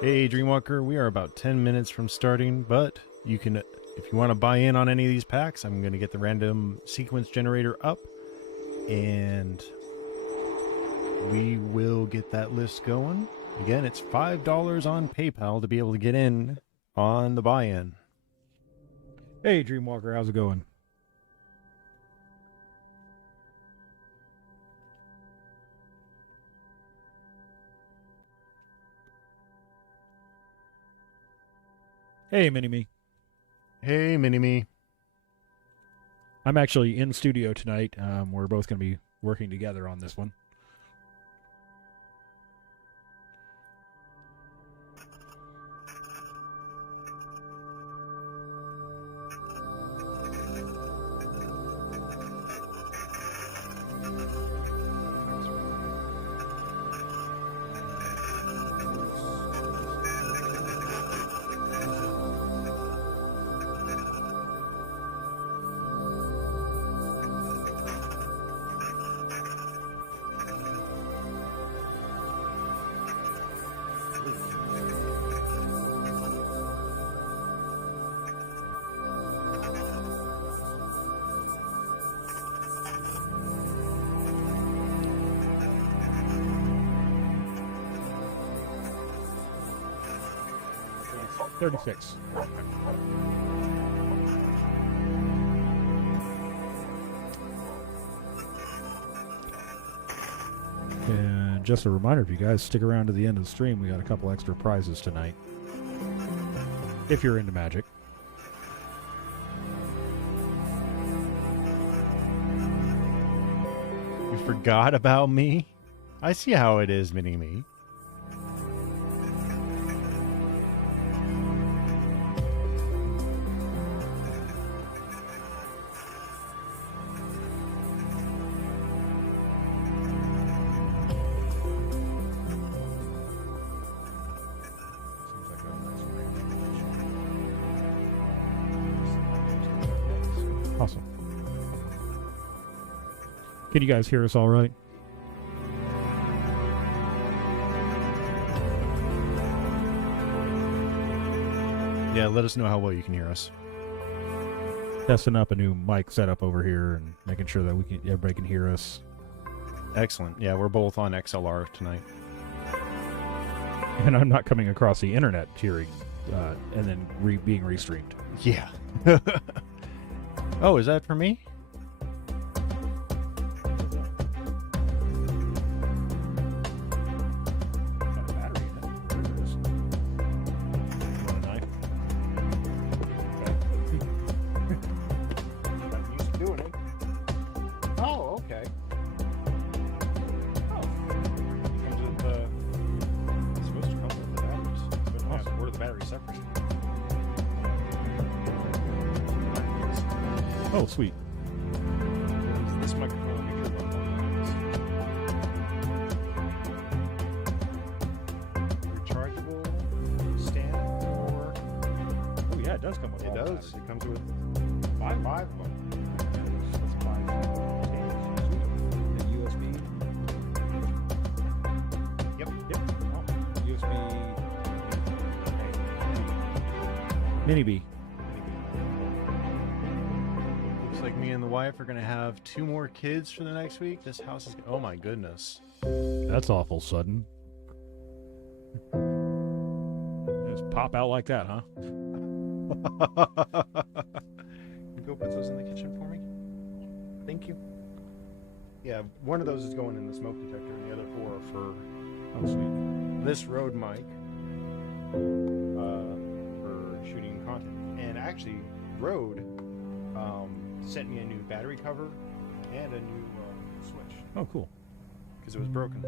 Hey, Dreamwalker, we are about 10 minutes from starting, but you can, if you want to buy in on any of these packs, I'm going to get the random sequence generator up, and we will get that list going. Again, it's $5 on PayPal to be able to get in on the buy-in. Hey, Dreamwalker, how's it going? Hey, Mini-Me. Hey, Mini-Me. I'm actually in studio tonight. We're both going to be working together on this one. $36. And just a reminder, if you guys stick around to the end of the stream, we got a couple extra prizes tonight. If you're into Magic. You forgot about me? I see how it is, Mini-Me. Awesome. Can you guys hear us all right? Yeah, let us know how well you can hear us. Testing up a new mic setup over here and making sure that everybody can hear us. Excellent. Yeah, we're both on XLR tonight. And I'm not coming across the internet hearing and then being restreamed. Yeah. Oh, is that for me? Got a battery in it. There it is. Want a knife? I'm used to doing it. Oh, okay. Oh. Comes with it's supposed to come with the batteries. But no, Awesome. where the battery separate. Oh, sweet. This microphone over here runs on rechargeable stand for. Oh, yeah, it does come with It all the does. batteries. It comes with five of them. That's five stands. The USB. Yep. Oh, USB. Mini B. Looks like me and the wife are gonna have 2 more kids for the next week. This house is. Oh my goodness. That's awful sudden. Just pop out like that, huh? You go put those in the kitchen for me. Thank you. Yeah, one of those is going in the smoke detector, and the other 4 are for Oh, sweet. this Rode mic for shooting content. And actually, Rode sent me a new battery cover and a new switch Oh, cool. because it was broken.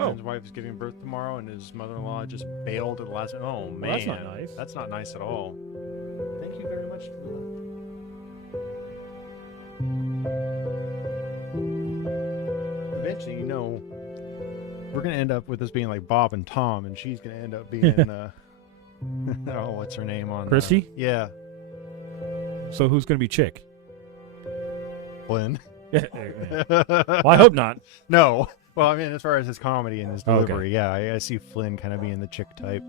Oh. His wife is giving birth tomorrow, and his mother-in-law just bailed at the last. Oh man, Well, that's not nice. That's not nice at all. Thank you very much, eventually, you know, we're gonna end up with this being like Bob and Tom, and she's gonna end up being oh, what's her name on Christy? Yeah, So who's going to be Chick? Lynn. Well, I hope not. No. Well, I mean, as far as his comedy and his Okay. delivery, yeah, I see Flynn kind of being the chick type.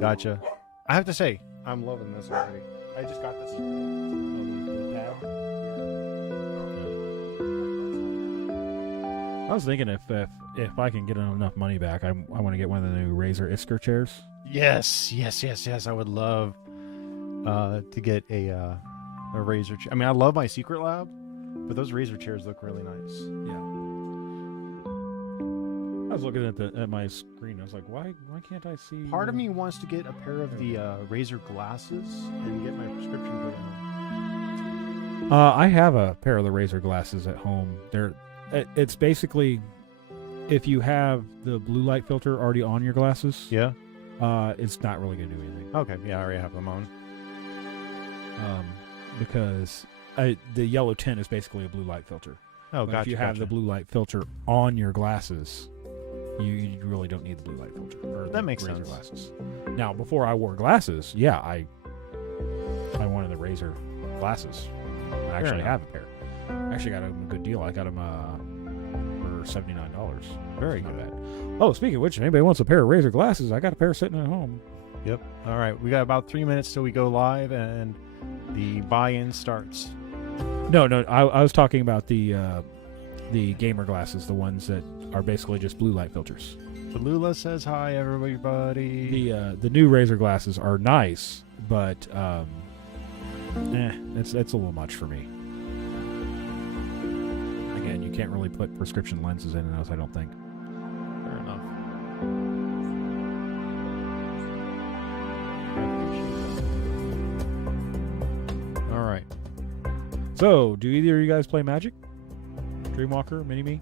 Gotcha. I have to say, I'm loving this already. I just got this. I was thinking if I can get enough money back, I want to get one of the new Razer Isker chairs. Yes. I would love to get a Razer chair. I mean, I love my Secret Lab, but those Razer chairs look really nice. Yeah. I was looking at my screen. I was like, why can't I see? Part of me wants to get a pair of the Razer glasses and get my prescription put in. I have a pair of the Razer glasses at home. It's basically if you have the blue light filter already on your glasses, Yeah. it's not really going to do anything. Okay. Yeah, I already have them on. Because the yellow tint is basically a blue light filter. Oh, But gotcha. if you have the blue light filter on your glasses, you really don't need the blue light filter. Or That the makes Razer sense. glasses. Now, before I wore glasses, yeah, I wanted the Razer glasses. I actually enough. have a pair. I actually got them a good deal. I got them for $79. Very Not good. bad. Oh, speaking of which, if anybody wants a pair of Razer glasses, I got a pair sitting at home. Yep. All right. We got about 3 minutes till we go live, and the buy-in starts. No, I was talking about the gamer glasses, the ones that are basically just blue light filters. Tallulah says hi, everybody. The new Razer glasses are nice, but it's a little much for me. Again, you can't really put prescription lenses in those, I don't think. Fair enough. All right. So, do either of you guys play Magic? Dreamwalker, Mini-Me?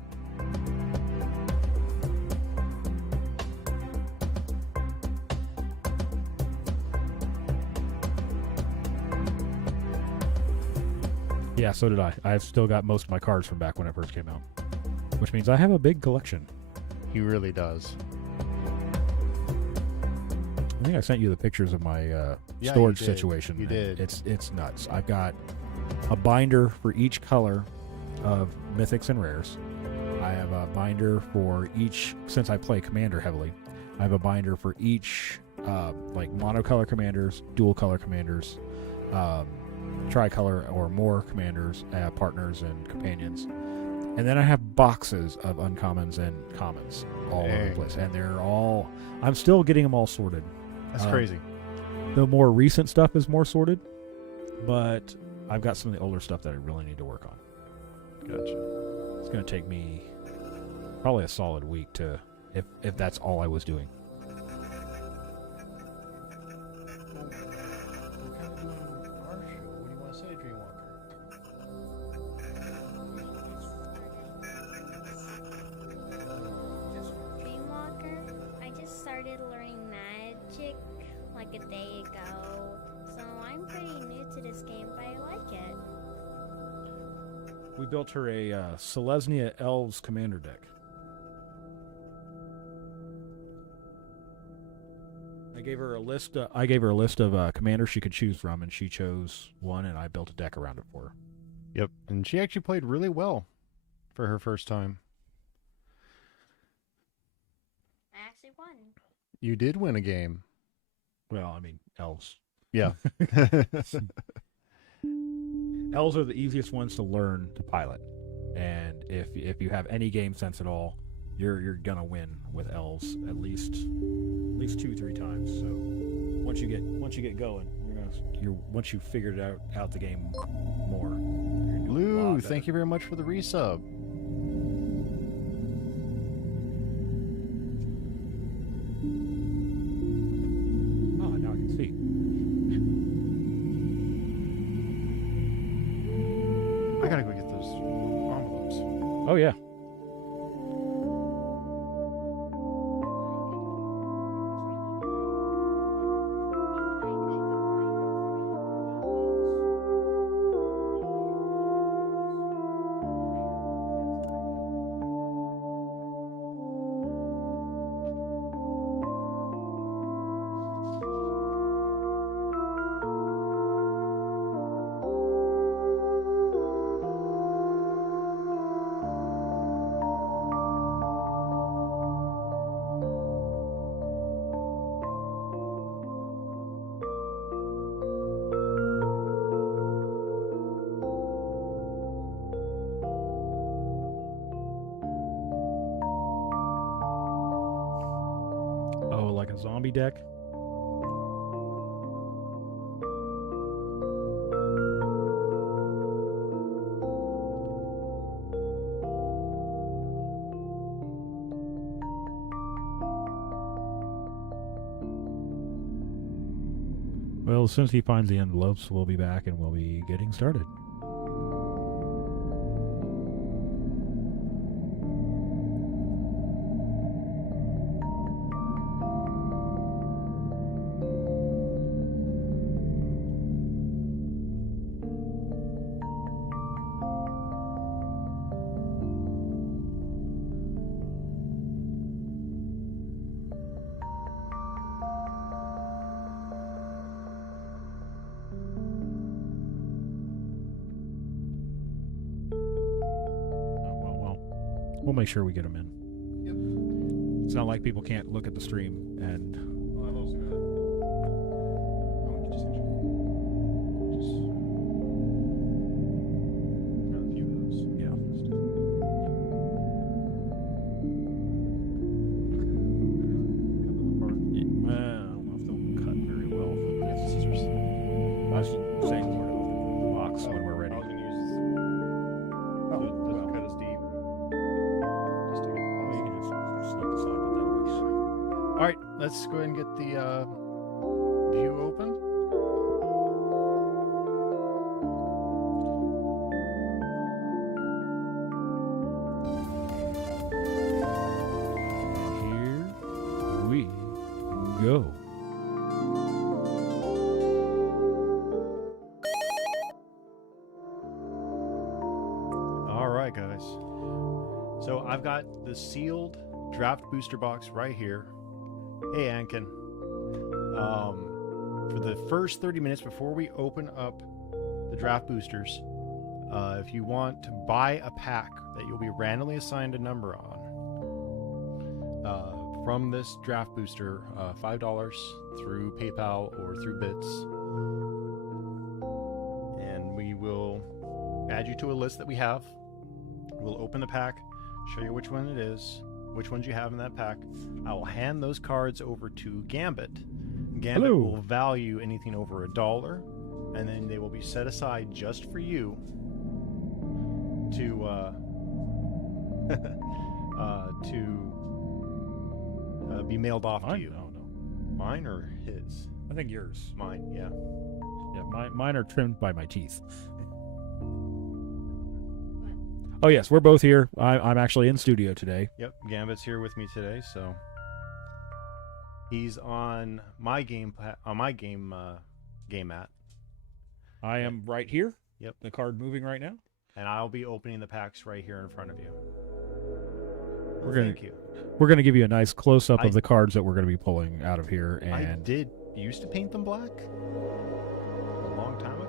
Yeah, so did I. I've still got most of my cards from back when it first came out, which means I have a big collection. He really does. I think I sent you the pictures of my Yeah, storage you did. situation. You and did. It's nuts. I've got a binder for each color of mythics and rares. I have a binder for each, since I play commander heavily, I have a binder for each like monocolor commanders, dual color commanders, tricolor or more commanders, partners and companions. And then I have boxes of uncommons and commons all over the Dang. place. And they're all, I'm still getting them all sorted. That's crazy. The more recent stuff is more sorted, but I've got some of the older stuff that I really need to work on. Gotcha. It's going to take me probably a solid week to, if that's all I was doing. What do you want to say, Dreamwalker? Dreamwalker, I just started learning Magic like a day ago, so I'm pretty new to this game, but I like it. We built her a Selesnya Elves commander deck. I gave her a list. I gave her a list of commanders she could choose from, and she chose one, and I built a deck around it for her. Yep. And she actually played really well for her first time. I actually won. You did win a game. Well, I mean, elves. Yeah. Elves are the easiest ones to learn to pilot, and if you have any game sense at all, you're gonna win with elves at least 2-3 times. So once you get going, once you figured out the game more. You're gonna do a Blue, lot thank you very much for the resub. Oh, now I can see. I gotta go get those envelopes. Oh yeah. like a zombie deck. Well, as soon as he finds the envelopes, we'll be back and we'll be getting started. We'll make sure we get them in. Yep. It's not like people can't look at the stream and. Well, I've also got. Oh, just a few of those. Yeah. Well, I don't know if they'll cut very well. Scissors. I was saying more to open the box when we're ready. I was going to use. So it doesn't cut as deep. Just to get the Oh, you box. can just slip this on, but that works. All right, let's go ahead and get the view open. Here we go. All right, guys. So I've got the sealed draft booster box right here. Hey, Ankin. For the first 30 minutes before we open up the draft boosters, if you want to buy a pack that you'll be randomly assigned a number on from this draft booster, $5 through PayPal or through Bits, and we will add you to a list that we have. We'll open the pack, show you which one it is, which ones you have in that pack. I will hand those cards over to Gambit. Gambit Hello. will value anything over $1, and then they will be set aside just for you to be mailed off to Mine? you. No. Mine or his? I think yours. Mine, yeah. Yeah, mine are trimmed by my teeth. Oh yes, we're both here. I'm actually in studio today. Yep, Gambit's here with me today, so he's on my game game mat, I am right here. Yep. The card moving right now. and I'll be opening the packs right here in front of you. We're gonna- Thank you. We're going to give you a nice close up I- of the cards that we're going to be pulling out of here. I And did used to paint them black a long time ago.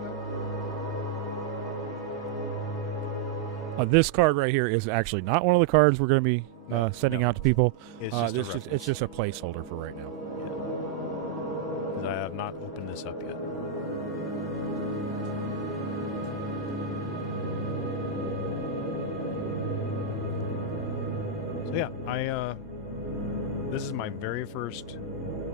This card right here is actually not one of the cards we're going to be sending no. out to people. It's just a It's reference. just a placeholder for right now. Because I have not opened this up yet. So yeah, this is my very first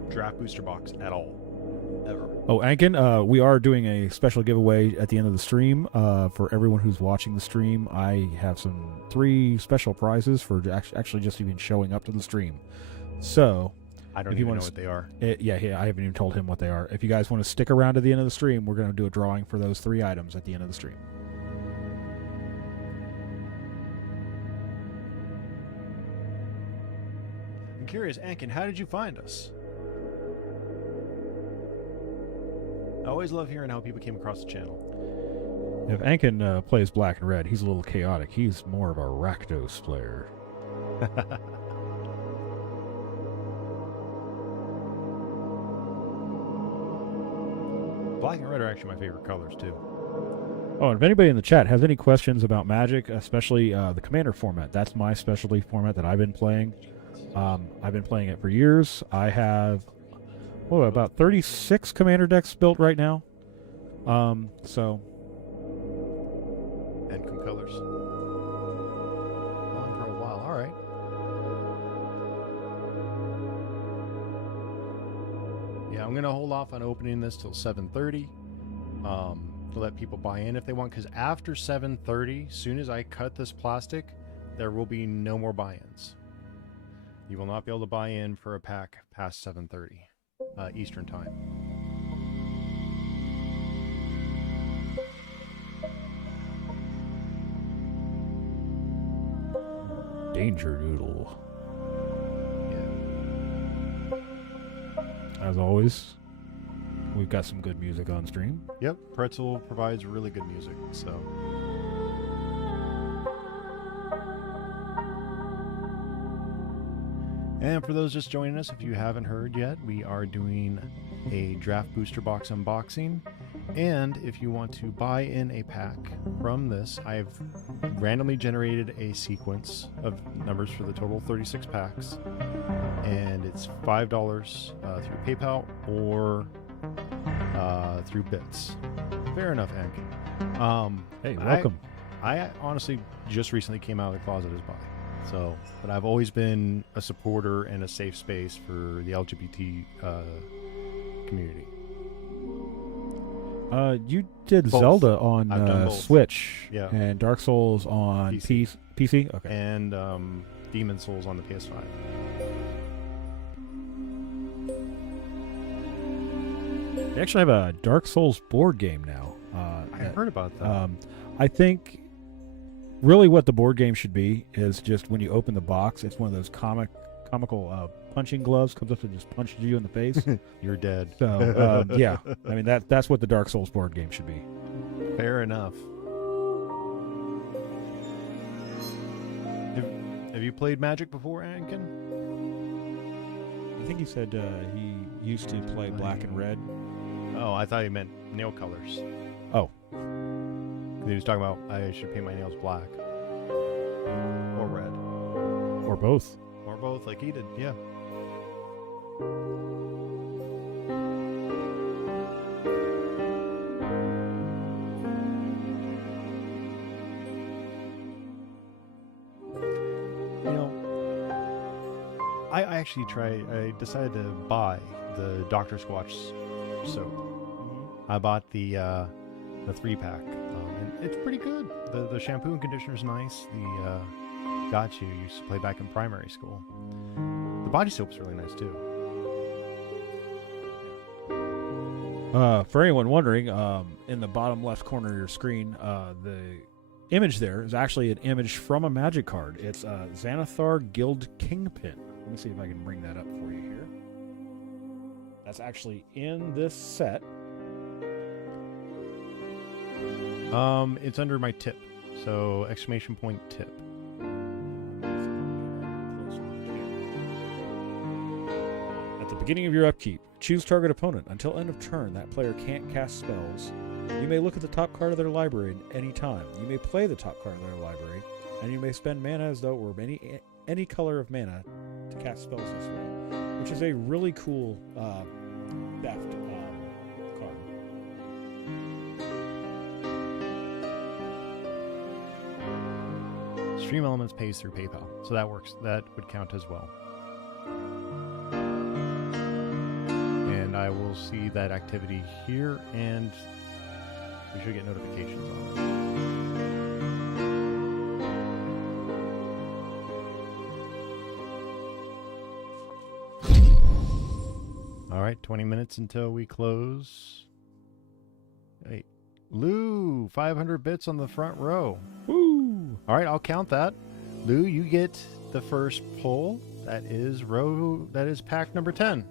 draft booster box at all, ever. Oh, Ankin, we are doing a special giveaway at the end of the stream. For everyone who's watching the stream, I have 3 special prizes for actually just even showing up to the stream. So, I don't If you even wanna know what they are. I haven't even told him what they are. If you guys want to stick around to the end of the stream, we're going to do a drawing for those 3 items at the end of the stream. I'm curious, Ankin, how did you find us? I always love hearing how people came across the channel. If Ankin plays black and red, he's a little chaotic. He's more of a Rakdos player. Black and red are actually my favorite colors too. Oh, and if anybody in the chat has any questions about Magic, especially the Commander format, that's my specialty format that I've been playing. I've been playing it for years. I have, about 36 Commander decks built right now. So, And some colors. On for a while. All right. I'm gonna hold off on opening this till 7:30, to let people buy in if they want. Because after 7:30, soon as I cut this plastic, there will be no more buy-ins. You will not be able to buy in for a pack past 7:30 Eastern time. Danger Noodle. Yeah. As always, we've got some good music on stream. Yep. Pretzel provides really good music. So. And for those just joining us, if you haven't heard yet, we are doing a draft booster box unboxing. And if you want to buy in a pack from this, I've randomly generated a sequence of numbers for the total 36 packs. And it's $5 through PayPal or through Bits. Fair enough, Hank. Hey, welcome. I honestly just recently came out of the closet as bi. So, but I've always been a supporter and a safe space for the LGBT community. You did Both. Zelda I've done on both. Switch, Yeah. and Dark Souls on PC. PC. Okay. And Demon Souls on the PS5. They actually have a Dark Souls board game now. I heard about that. I think really what the board game should be is just when you open the box, it's one of those comical punching gloves, comes up and just punches you in the face. You're dead. So yeah, I mean that's what the Dark Souls board game should be. Fair enough. Have you played Magic before, Anakin? I think he said he used to play Black and Red. Oh, I thought he meant nail colors. Oh. He was talking about I should paint my nails black. Or red. Or both. Or both, like he did, yeah. You know, I actually I decided to buy the Dr. Squatch soap. I bought the 3-pack. And it's pretty good. The shampoo and conditioner's nice. The Got You used to play back in primary school. The body soap's really nice too. For anyone wondering, in the bottom left corner of your screen, the image there is actually an image from a Magic card. It's Xanathar Guild Kingpin. Let me see if I can bring that up for you here. That's actually in this set. It's under my tip. So exclamation point tip. At the beginning of your upkeep, choose target opponent. Until end of turn, that player can't cast spells. You may look at the top card of their library at any time. You may play the top card of their library, and you may spend mana as though it were any color of mana to cast spells this way, which is a really cool theft card. Stream Elements pays through PayPal, so that works. That would count as well. And I will see that activity here, and we should get notifications on it. All right, 20 minutes until we close. Wait, Lou, 500 bits on the front row. Woo! All right, I'll count that. Lou, you get the first pull. That is pack number 10.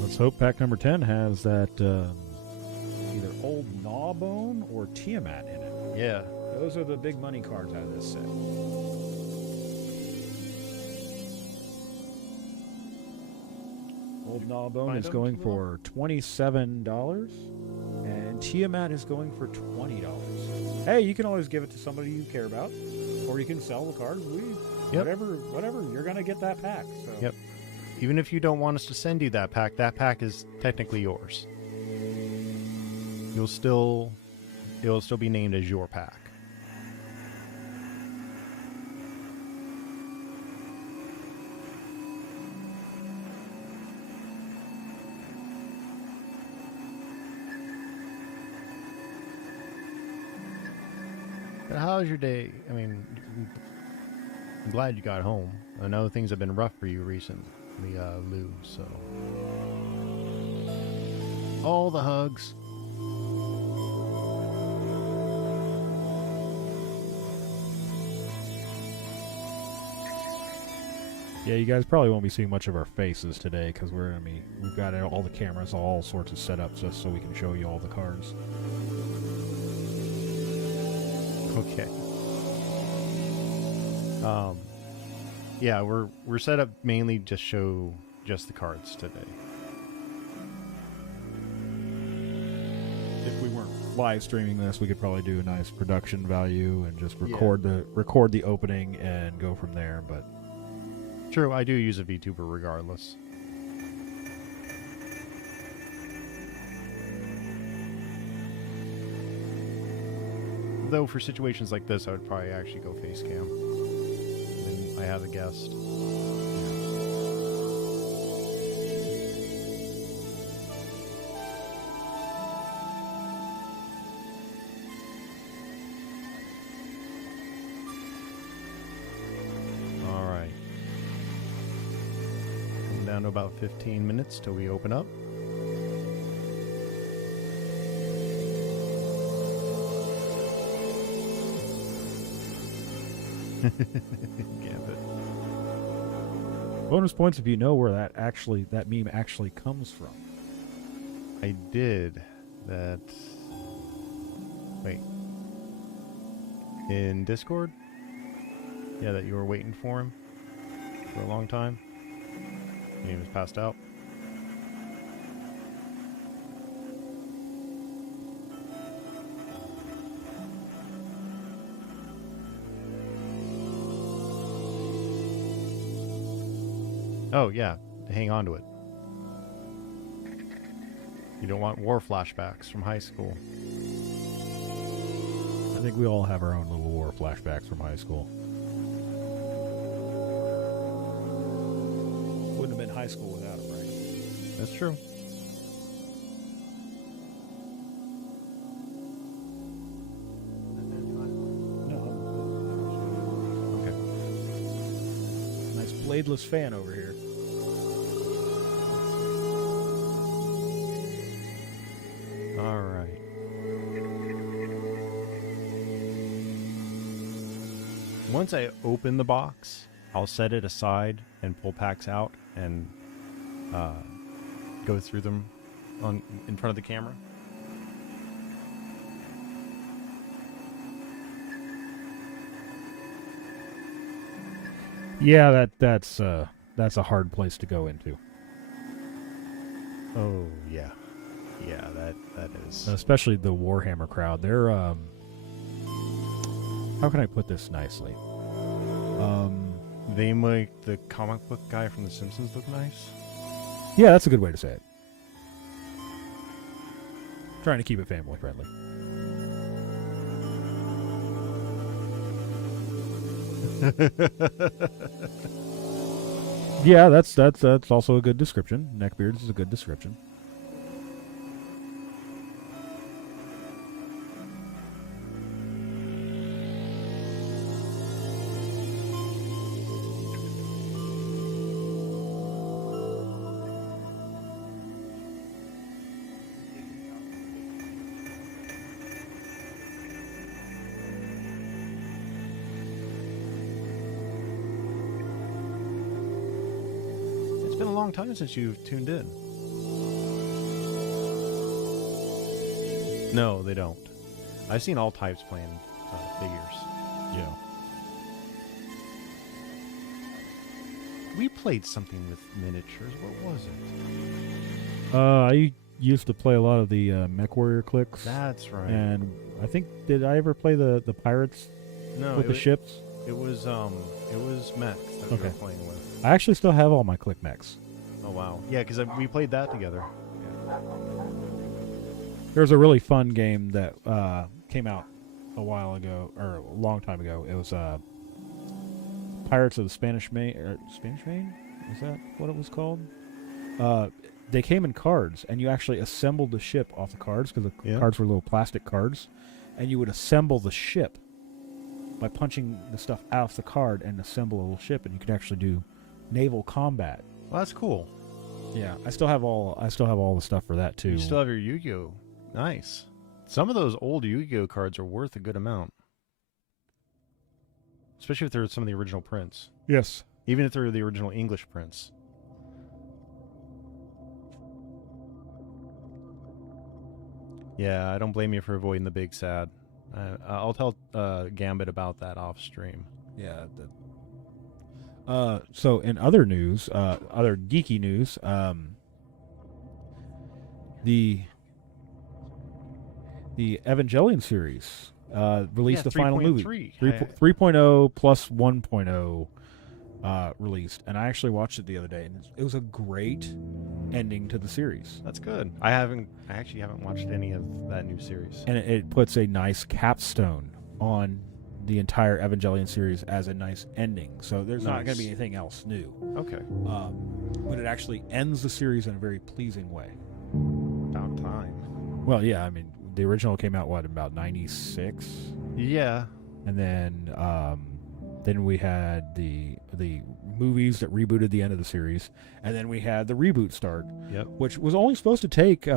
Let's hope pack number 10 has that either Old Gnawbone or Tiamat in it. Yeah. Those are the big money cards out of this set. Old Gnawbone Find is them, going Lou? for $27, and Tiamat is going for $20. Hey, you can always give it to somebody you care about, or you can sell the cards. Yep. Whatever, you're gonna get that pack. So. Yep. Even if you don't want us to send you that pack is technically yours. It'll still be named as your pack. How's your day? I mean, I'm glad you got home. I know things have been rough for you recently, Lou, so. All the hugs. Yeah, you guys probably won't be seeing much of our faces today because we've got all the cameras, all sorts of set up just so we can show you all the cards. Okay. Yeah, we're set up mainly just show just the cards today. If we weren't live streaming this, we could probably do a nice production value and just record the opening and go from there. But True, I do use a VTuber regardless. Though for situations like this, I would probably actually go face cam. And I have a guest. All right. I'm down to about 15 minutes till we open up. Gambit. bonus points if you know where that meme actually comes from. I did that. Wait. In Discord? Yeah, that you were waiting for him for a long time. And he was passed out. Oh, yeah. Hang on to it. You don't want war flashbacks from high school. I think we all have our own little war flashbacks from high school. Wouldn't have been high school without it, right? That's true. Okay. Nice bladeless fan over here. All right. Once I open the box, I'll set it aside and pull packs out and go through them in front of the camera. Yeah, that's a hard place to go into. Oh yeah, yeah, that is. Especially the Warhammer crowd. They're how can I put this nicely? They make the comic book guy from The Simpsons look nice. Yeah, that's a good way to say it. Trying to keep it family friendly. Yeah, that's also a good description. Neckbeards is a good description. It's been a long time since you've tuned in. No, they don't. I've seen all types playing figures. Yeah. We played something with miniatures. What was it? I used to play a lot of the MechWarrior clicks. That's right. And I think, did I ever play the pirates No, with the ships? It was mechs that we were playing with. I actually still have all my click mechs. Oh wow. Yeah, because we played that together. There's a really fun game that came out a while ago, or a long time ago. It was Pirates of the Spanish Main. Spanish Main? Is that what it was called? They came in cards, and you actually assembled the ship off the cards, because the cards were little plastic cards, and you would assemble the ship by punching the stuff off the card and assemble a little ship, and you can actually do naval combat. Well, that's cool. Yeah, I still have all the stuff for that too. You still have your Yu-Gi-Oh. Nice. Some of those old Yu-Gi-Oh cards are worth a good amount, especially if they're some of the original prints. Yes. Even if they're the original English prints. Yeah, I don't blame you for avoiding the big sad. I'll tell Gambit about that off stream. Yeah. So in other news, other geeky news, the Evangelion series released the final movie. 3.0 plus 1.0 released, and I actually watched it the other day, and it was a great ending to the series. That's good. I actually haven't watched any of that new series. And it puts a nice capstone on the entire Evangelion series as a nice ending. So there's not going to be anything else new. Okay. But it actually ends the series in a very pleasing way. About time. Well, yeah, I mean, the original came out, about 96? Yeah. And then we had the movies that rebooted the end of the series, and then we had the reboot start, which was only supposed to take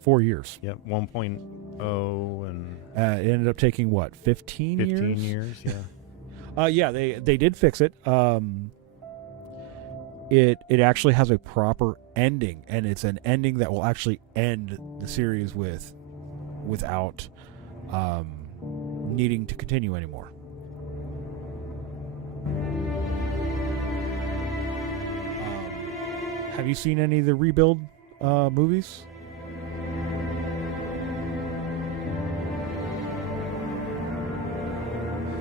4 years. Yep, 1.0 and... it ended up taking, 15 years? 15 years, yeah. Yeah, they did fix it. It actually has a proper ending, and it's an ending that will actually end the series without needing to continue anymore. Have you seen any of the Rebuild movies?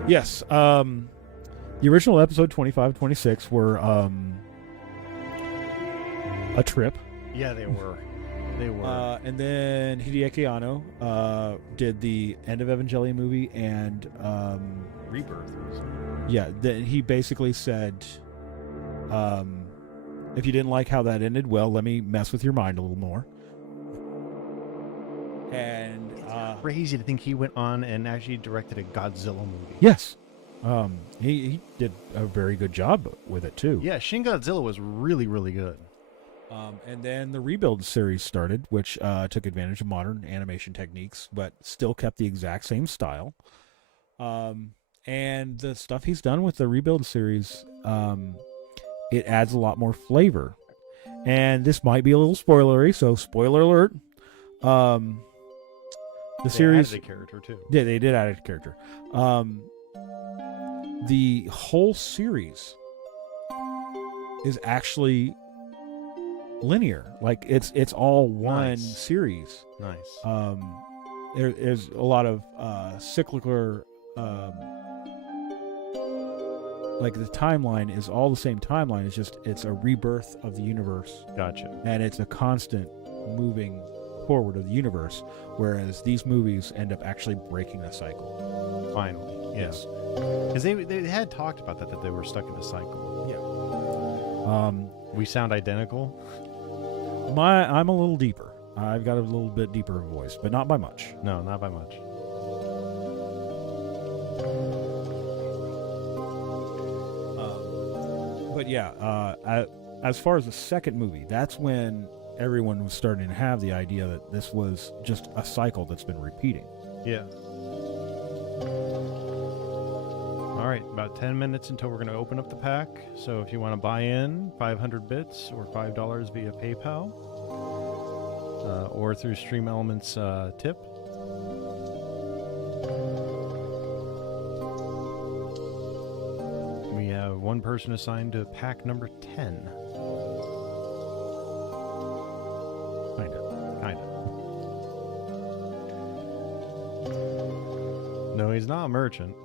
Yes. The original episode 25, 26 were a trip. Yeah, they were. They were. And then Hideaki Anno did the End of Evangelion movie and Rebirth. Yeah, he basically said, if you didn't like how that ended, well, let me mess with your mind a little more. And crazy to think he went on and actually directed a Godzilla movie. Yes. He did a very good job with it too. Yeah, Shin Godzilla was really, really good. And then the Rebuild series started, which took advantage of modern animation techniques, but still kept the exact same style. And the stuff he's done with the Rebuild series, it adds a lot more flavor. And this might be a little spoilery, so spoiler alert. The series added a character too. Yeah, they did add a character. The whole series is actually linear. Like it's all one series. Nice. There's a lot of cyclical. Like the timeline is all the same timeline. It's a rebirth of the universe. Gotcha. And it's a constant moving forward of the universe, whereas these movies end up actually breaking the cycle. Finally, yes. Because they had talked about that they were stuck in a cycle. Yeah. We sound identical. I'm a little deeper. I've got a little bit deeper voice, but not by much. No, not by much. But yeah, as far as the second movie, that's when everyone was starting to have the idea that this was just a cycle that's been repeating. Yeah. All right, about 10 minutes until we're going to open up the pack. So if you want to buy in, 500 bits or $5 via PayPal or through Stream Elements tip. We have one person assigned to pack number 10. Kinda. No, he's not a merchant.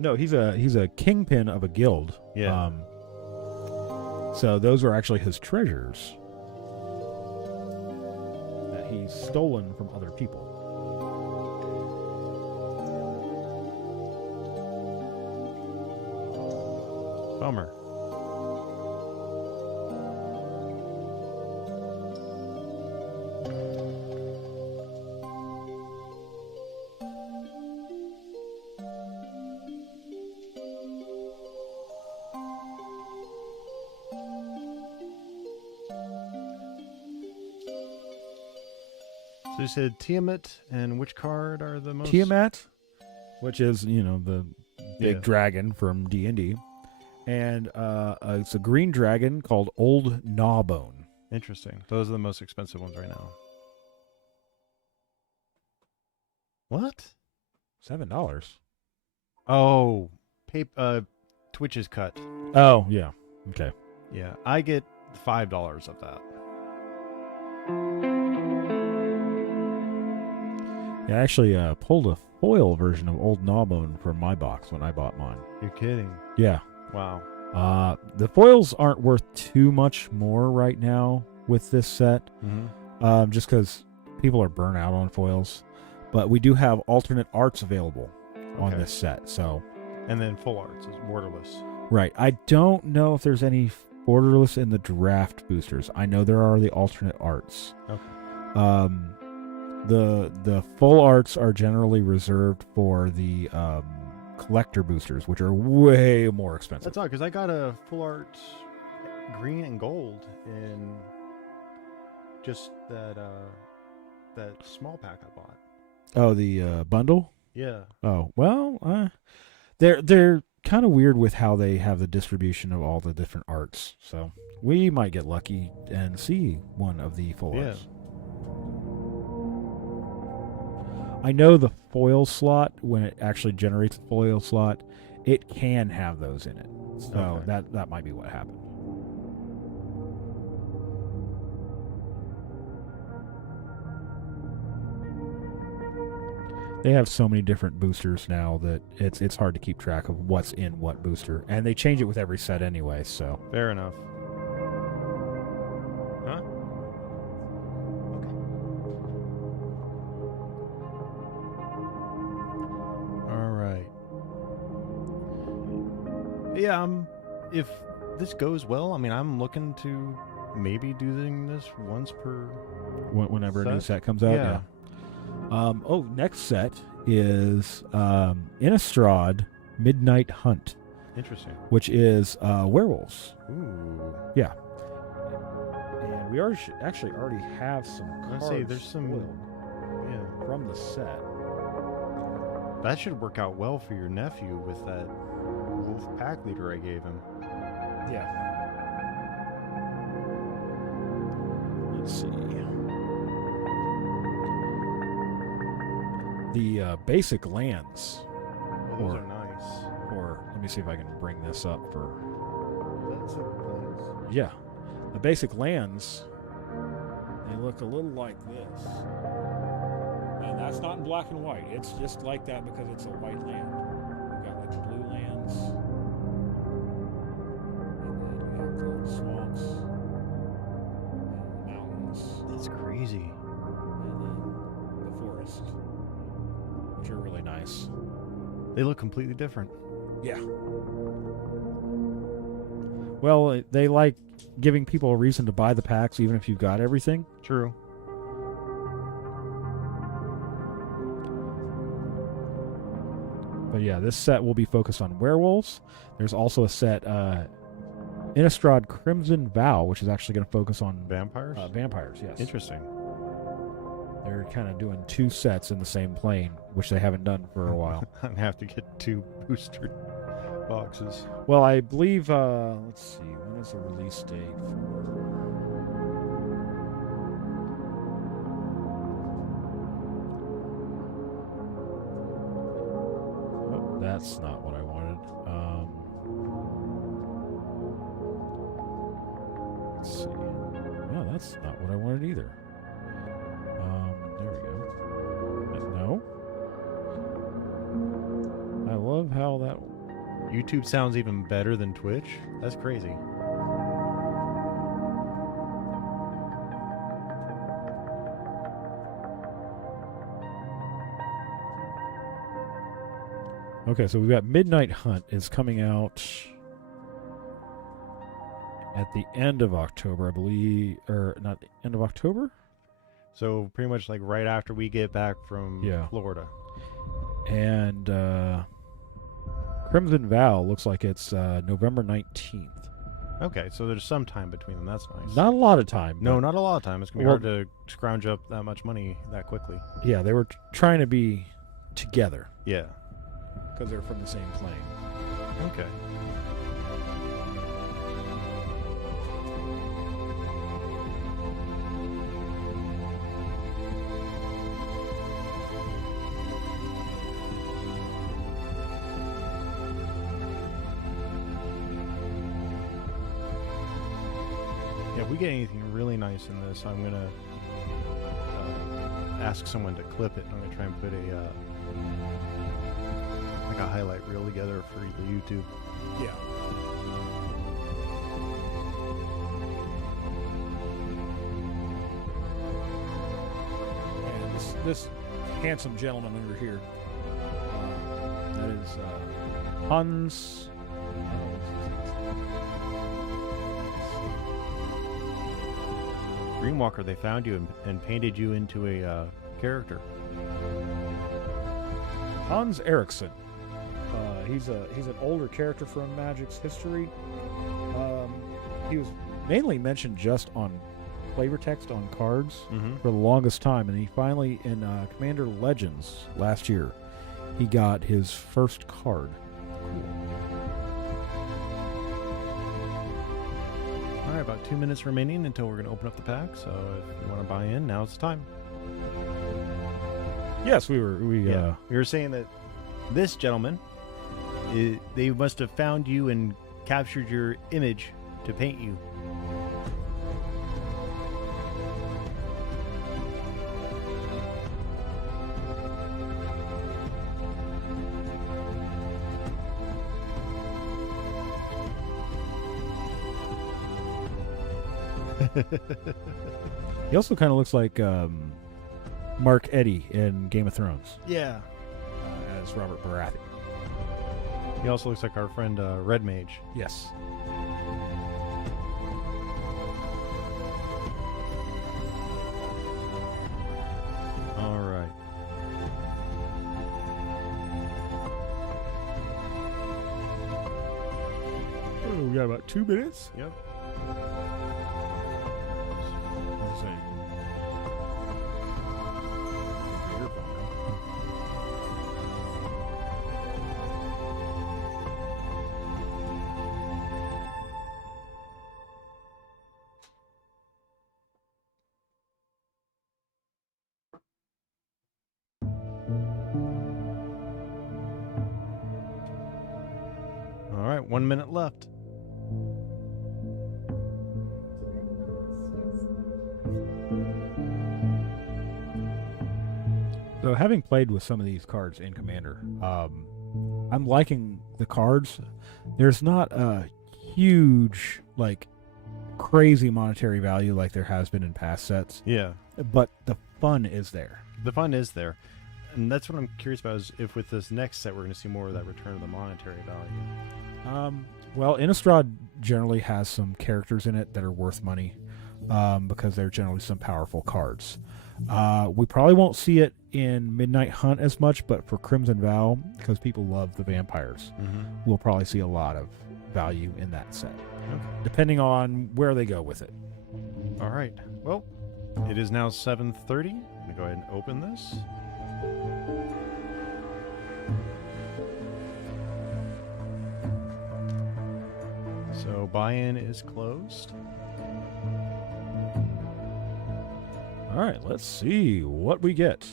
No, he's a kingpin of a guild. Yeah. So those are actually his treasures that he's stolen from other people. Bummer. So you said Tiamat, and which card are the most? Tiamat, which is the big Yeah. dragon from D&D, and it's a green dragon called Old Gnawbone. Interesting. Those are the most expensive ones right now. What? $7. Oh, Twitch's cut. Oh yeah. Okay. Yeah, I get $5 of that. Yeah, I actually pulled a foil version of Old Gnawbone from my box when I bought mine. You're kidding. Yeah. Wow. The foils aren't worth too much more right now with this set, Mm-hmm. just because people are burnt out on foils. But we do have alternate arts available on Okay. this set. So, And then full arts is borderless. right. I don't know if there's any borderless in the draft boosters. I know there are the alternate arts. Okay. The full arts are generally reserved for the collector boosters, which are way more expensive. That's odd because I got a full art green and gold in just that small pack I bought. Oh, the bundle. Yeah. Oh well, they're kind of weird with how they have the distribution of all the different arts. So we might get lucky and see one of the full Yeah. arts. I know the foil slot, when it actually generates the foil slot, it can have those in it. So Okay. that might be what happened. They have so many different boosters now that it's hard to keep track of what's in what booster, and they change it with every set anyway. So Fair enough. Huh? All right. Yeah. If this goes well, I mean, I'm looking to maybe doing this once per. whenever a new Set? set comes out, Yeah. next set is Innistrad Midnight Hunt, Interesting. which is werewolves. Ooh. Yeah. And we actually already have some I was cards gonna say, there's some- spoiled Yeah. from the set. That should work out well for your nephew with that wolf pack leader I gave him. Yeah. Let's see. The basic lands, Oh, those Or- are nice. or let me see if I can bring this up for. That's so Yeah. The basic lands, they look a little like this. And that's not in black and white. It's just like that because it's a white land. We've got like the blue lands. And then we have the swamps. And the mountains. That's crazy. And then the forest. Which are really nice. They look completely different. Yeah. Well, they like giving people a reason to buy the packs even if you've got everything. True. But yeah, this set will be focused on werewolves. There's also a set, Innistrad Crimson Vow, which is actually going to focus on Vampires? vampires. Yes, Interesting. they're kind of doing two sets in the same plane, which they haven't done for a while. I'd have to get 2 booster boxes. Well, I believe. Let's see, when is the release date for? Oh, that's not what I wanted. Let's see. No, that's not what I wanted either. There we go. No. I love how that. YouTube sounds even better than Twitch. That's crazy. Okay, so we've got Midnight Hunt is coming out at the end of October, I believe, or not the end of October? So pretty much like right after we get back from Yeah. Florida. And Crimson Vow looks like it's November 19th. Okay, so there's some time between them. That's nice. Not a lot of time. No, but not a lot of time. It's gonna be Well- hard to scrounge up that much money that quickly. Yeah, they were trying to be together Yeah. because they're from the same plane. Okay. Yeah, if we get anything really nice in this, I'm gonna ask someone to clip it. I'm gonna try and put a like a highlight reel together for the YouTube. Yeah. And this handsome gentleman under here, that is Hans. Dreamwalker, they found you and painted you into a character. Hans Eriksson. He's an older character from Magic's history. He was mainly mentioned just on flavor text on cards Mm-hmm. for the longest time, and he finally in Commander Legends last year, he got his first card. All right, about 2 minutes remaining until we're going to open up the pack. So if you want to buy in, now's the time. Yes, we We were saying that this gentleman, they must have found you and captured your image to paint you. He also kind of looks like Mark Eddy in Game of Thrones Yeah. as Robert Baratheon. He also looks like our friend Red Mage. Yes. All right. Oh, we got about 2 minutes. Yep. Let's see. All right, 1 minute left. So, having played with some of these cards in Commander, I'm liking the cards. There's not a huge, like, crazy monetary value like there has been in past sets, Yeah. but the fun is there. The fun is there. And that's what I'm curious about is if with this next set we're going to see more of that return of the monetary value. Well, Innistrad generally has some characters in it that are worth money because they're generally some powerful cards. We probably won't see it in Midnight Hunt as much, but for Crimson Vow, because people love the vampires, Mm-hmm. we'll probably see a lot of value in that set, Okay. depending on where they go with it. All right. Well, it is now 7:30. I'm going to go ahead and open this. So buy-in is closed. All right, let's see what we get.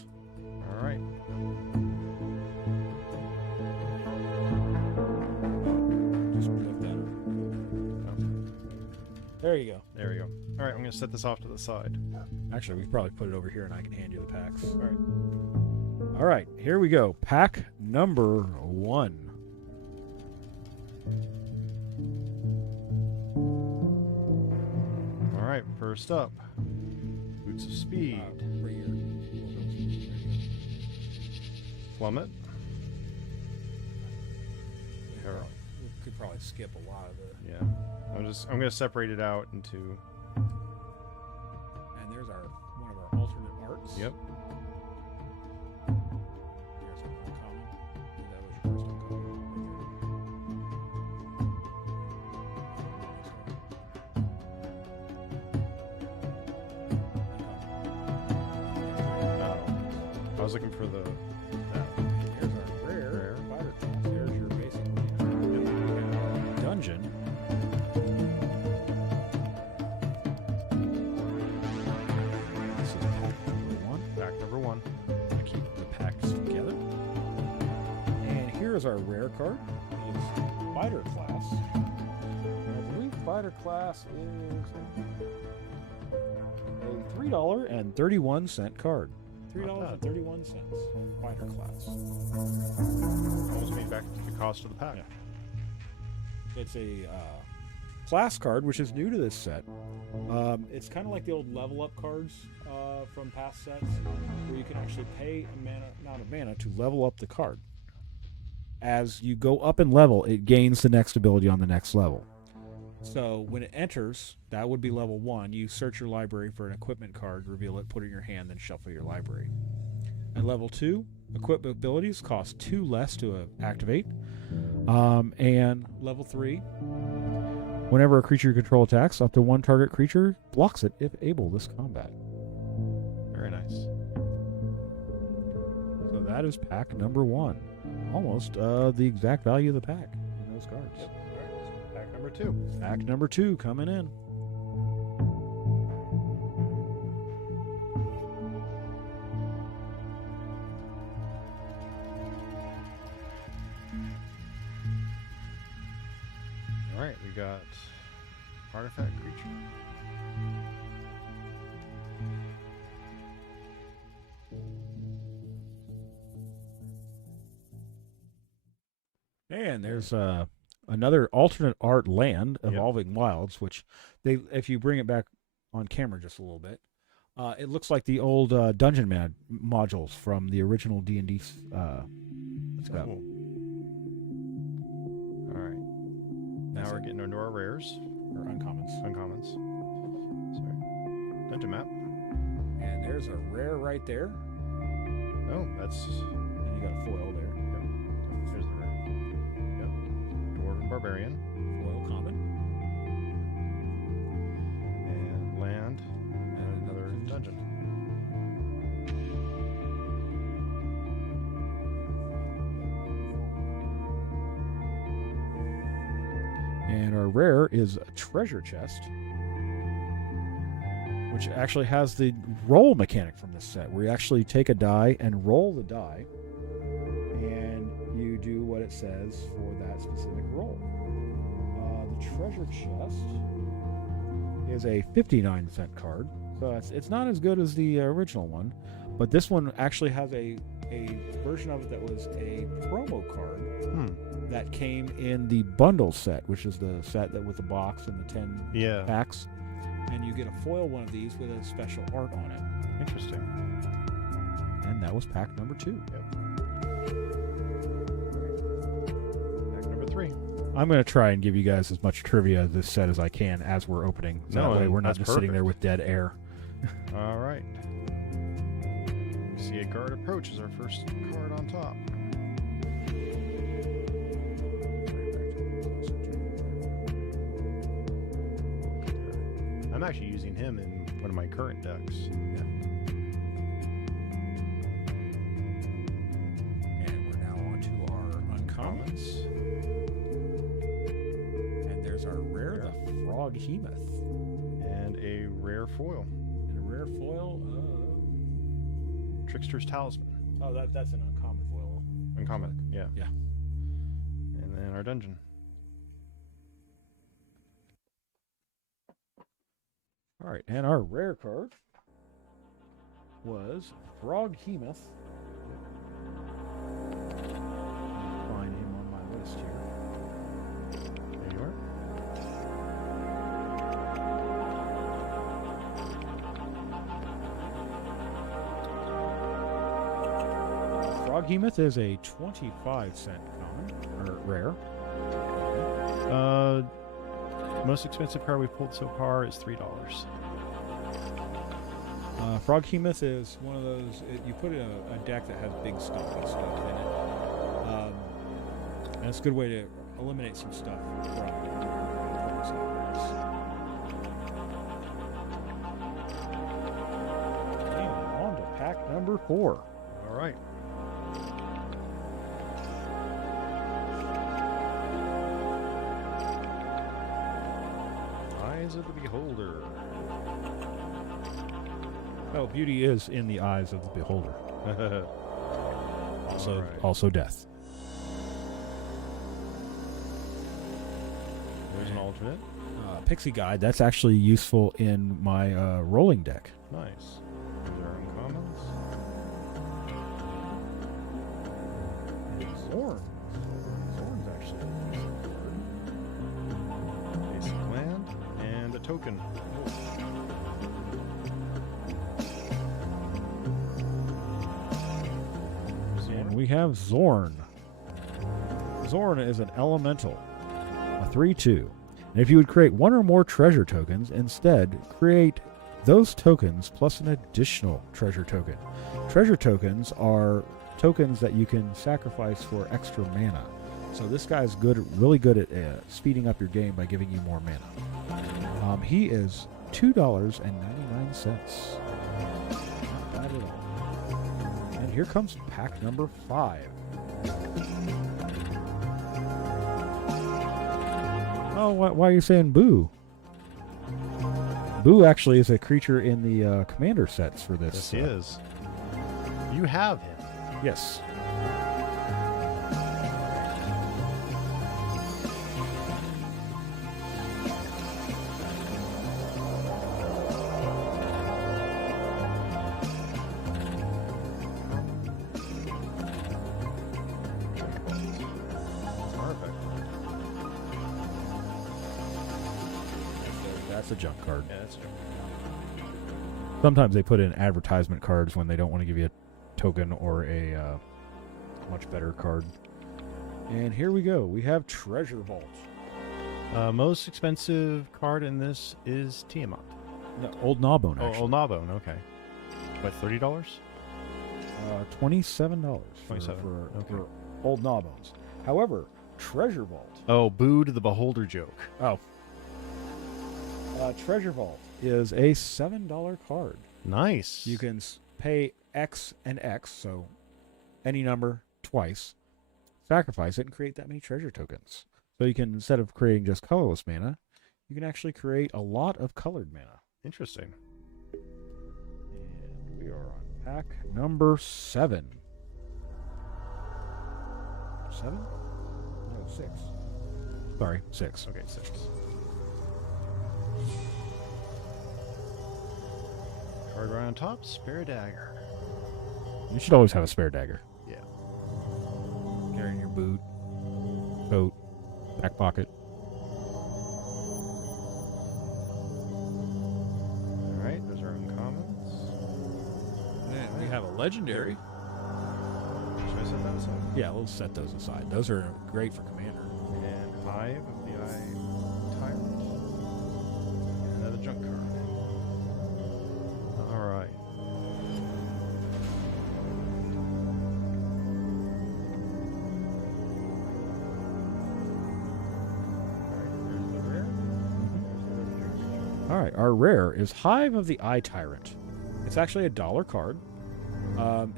All right. Just lift that up. There you go. There we go. All right, I'm going to set this off to the side. Actually, we can probably put it over here and I can hand you the packs. All right. All right, here we go. Pack number 1. All right, first up, Boots of Speed, Plummet, Herald. We could probably skip a lot of the. Yeah, I'm going to separate it out into. And there's one of our alternate arts. Yep. There's an uncommon. That was your first uncommon. was looking for the. Here's our rare fighter class. Here's your basic dungeon. This is pack number 1. Pack number 1. To keep the packs together. And here's our rare card. It's fighter class. And I believe fighter class is a $3.31 card. $3.31 fighter class. Almost made back the cost of the pack. Yeah. It's a class card, which is new to this set. It's kind of like the old level up cards from past sets, where you can actually pay a amount of mana to level up the card. As you go up in level, it gains the next ability on the next level. So when it enters, that would be level 1. You search your library for an equipment card, reveal it, put it in your hand, then shuffle your library. At level 2, equipment abilities cost 2 less to activate. And level 3, whenever a creature you control attacks, up to 1 target creature blocks it if able this combat. Very nice. So that is pack number 1. Almost the exact value of the pack in those cards. Yep. Pack number 2. Pack number 2 coming in. All right, we got artifact creature. And there's another alternate art land, Evolving Wilds, which they, if you bring it back on camera just a little bit, it looks like the old Dungeon Man modules from the original D&D. Let's go. All right. Now we're getting into our rares. Or uncommons. Uncommons. Sorry. Dungeon map. And there's a rare right there. Oh, that's. And you got a foil there. There's the rare. Yep. Dwarven Barbarian. Foil common. And land. And another dungeon. And our rare is a treasure chest, which actually has the roll mechanic from this set, where you actually take a die and roll the die, and you do what it says for that specific roll. The treasure chest is a 59-cent card, so it's not as good as the original one, but this one actually has a version of it that was a promo card that came in the bundle set, which is the set that with the box and the 10 packs. And you get a foil one of these with a special art on it. Interesting. And that was pack number 2. Yep. Pack number 3. I'm going to try and give you guys as much trivia of this set as I can as we're opening. So that way we're not just sitting there with dead air. All right. We see a guard approach as our first card on top. I'm actually using him in one of my current decks. Yeah. And we're now on to our uncommons. And there's our rare, the Froghemoth. And a rare foil. And a rare foil of... Trickster's Talisman. Oh, that's an uncommon foil. Uncommon, yeah. Yeah. And then our dungeon. All right, and our rare card was Froghemoth. Find him on my list here. There you are. Froghemoth is a 25-cent common, or rare. Most expensive card we've pulled so far is $3. Froghemoth is one of those, you put in a deck that has big stompy stuff in it. And it's a good way to eliminate some stuff from and on to pack number 4. All All right. Eyes of the Beholder. Well, beauty is in the eyes of the beholder. Also, Alright. also death. There's an alternate. Pixie Guide, that's actually useful in my rolling deck. Nice. Those are uncommons. Zorn. Zorn's actually a decent card. Basic land and a token. And we have Zorn. Zorn is an elemental, a 3/2. And if you would create one or more treasure tokens, instead create those tokens plus an additional treasure token. Treasure tokens are tokens that you can sacrifice for extra mana. So this guy's really good at speeding up your game by giving you more mana. He is $2.99. Not bad at all. And here comes pack number 5. Oh, why are you saying boo? Boo actually is a creature in the commander sets for this. Yes, he is. You have him. Yes. Perfect. That's a junk card. Yeah, that's true. Sometimes they put in advertisement cards when they don't want to give you a token or a much better card. And here we go. We have Treasure Vault. Most expensive card in this is Tiamat. No, Old Gnawbone, Oh, actually. Old Gnawbone, okay. What, $30? $27 for, 27, okay. for Old Gnawbones. However, Treasure Vault. Oh, boo to the Beholder joke. Oh. Treasure Vault is a $7 card. Nice. You can pay X and X, so any number twice, sacrifice it, and create that many treasure tokens. So you can, instead of creating just colorless mana, you can actually create a lot of colored mana. Interesting. And we are on pack number 7. 7? No, 6. Sorry, 6. Okay, 6. Card right on top, Spare Dagger. You should always have a spare dagger. Yeah. Carry in your boot, coat, back pocket. Alright, those are uncommons. And we have a legendary. Should I set that aside? Yeah, we'll set those aside. Those are great for commander. And Hive of the Eye Tyrant. And another junk card. Alright. All right, our rare is Hive of the Eye Tyrant. It's actually a $1 card.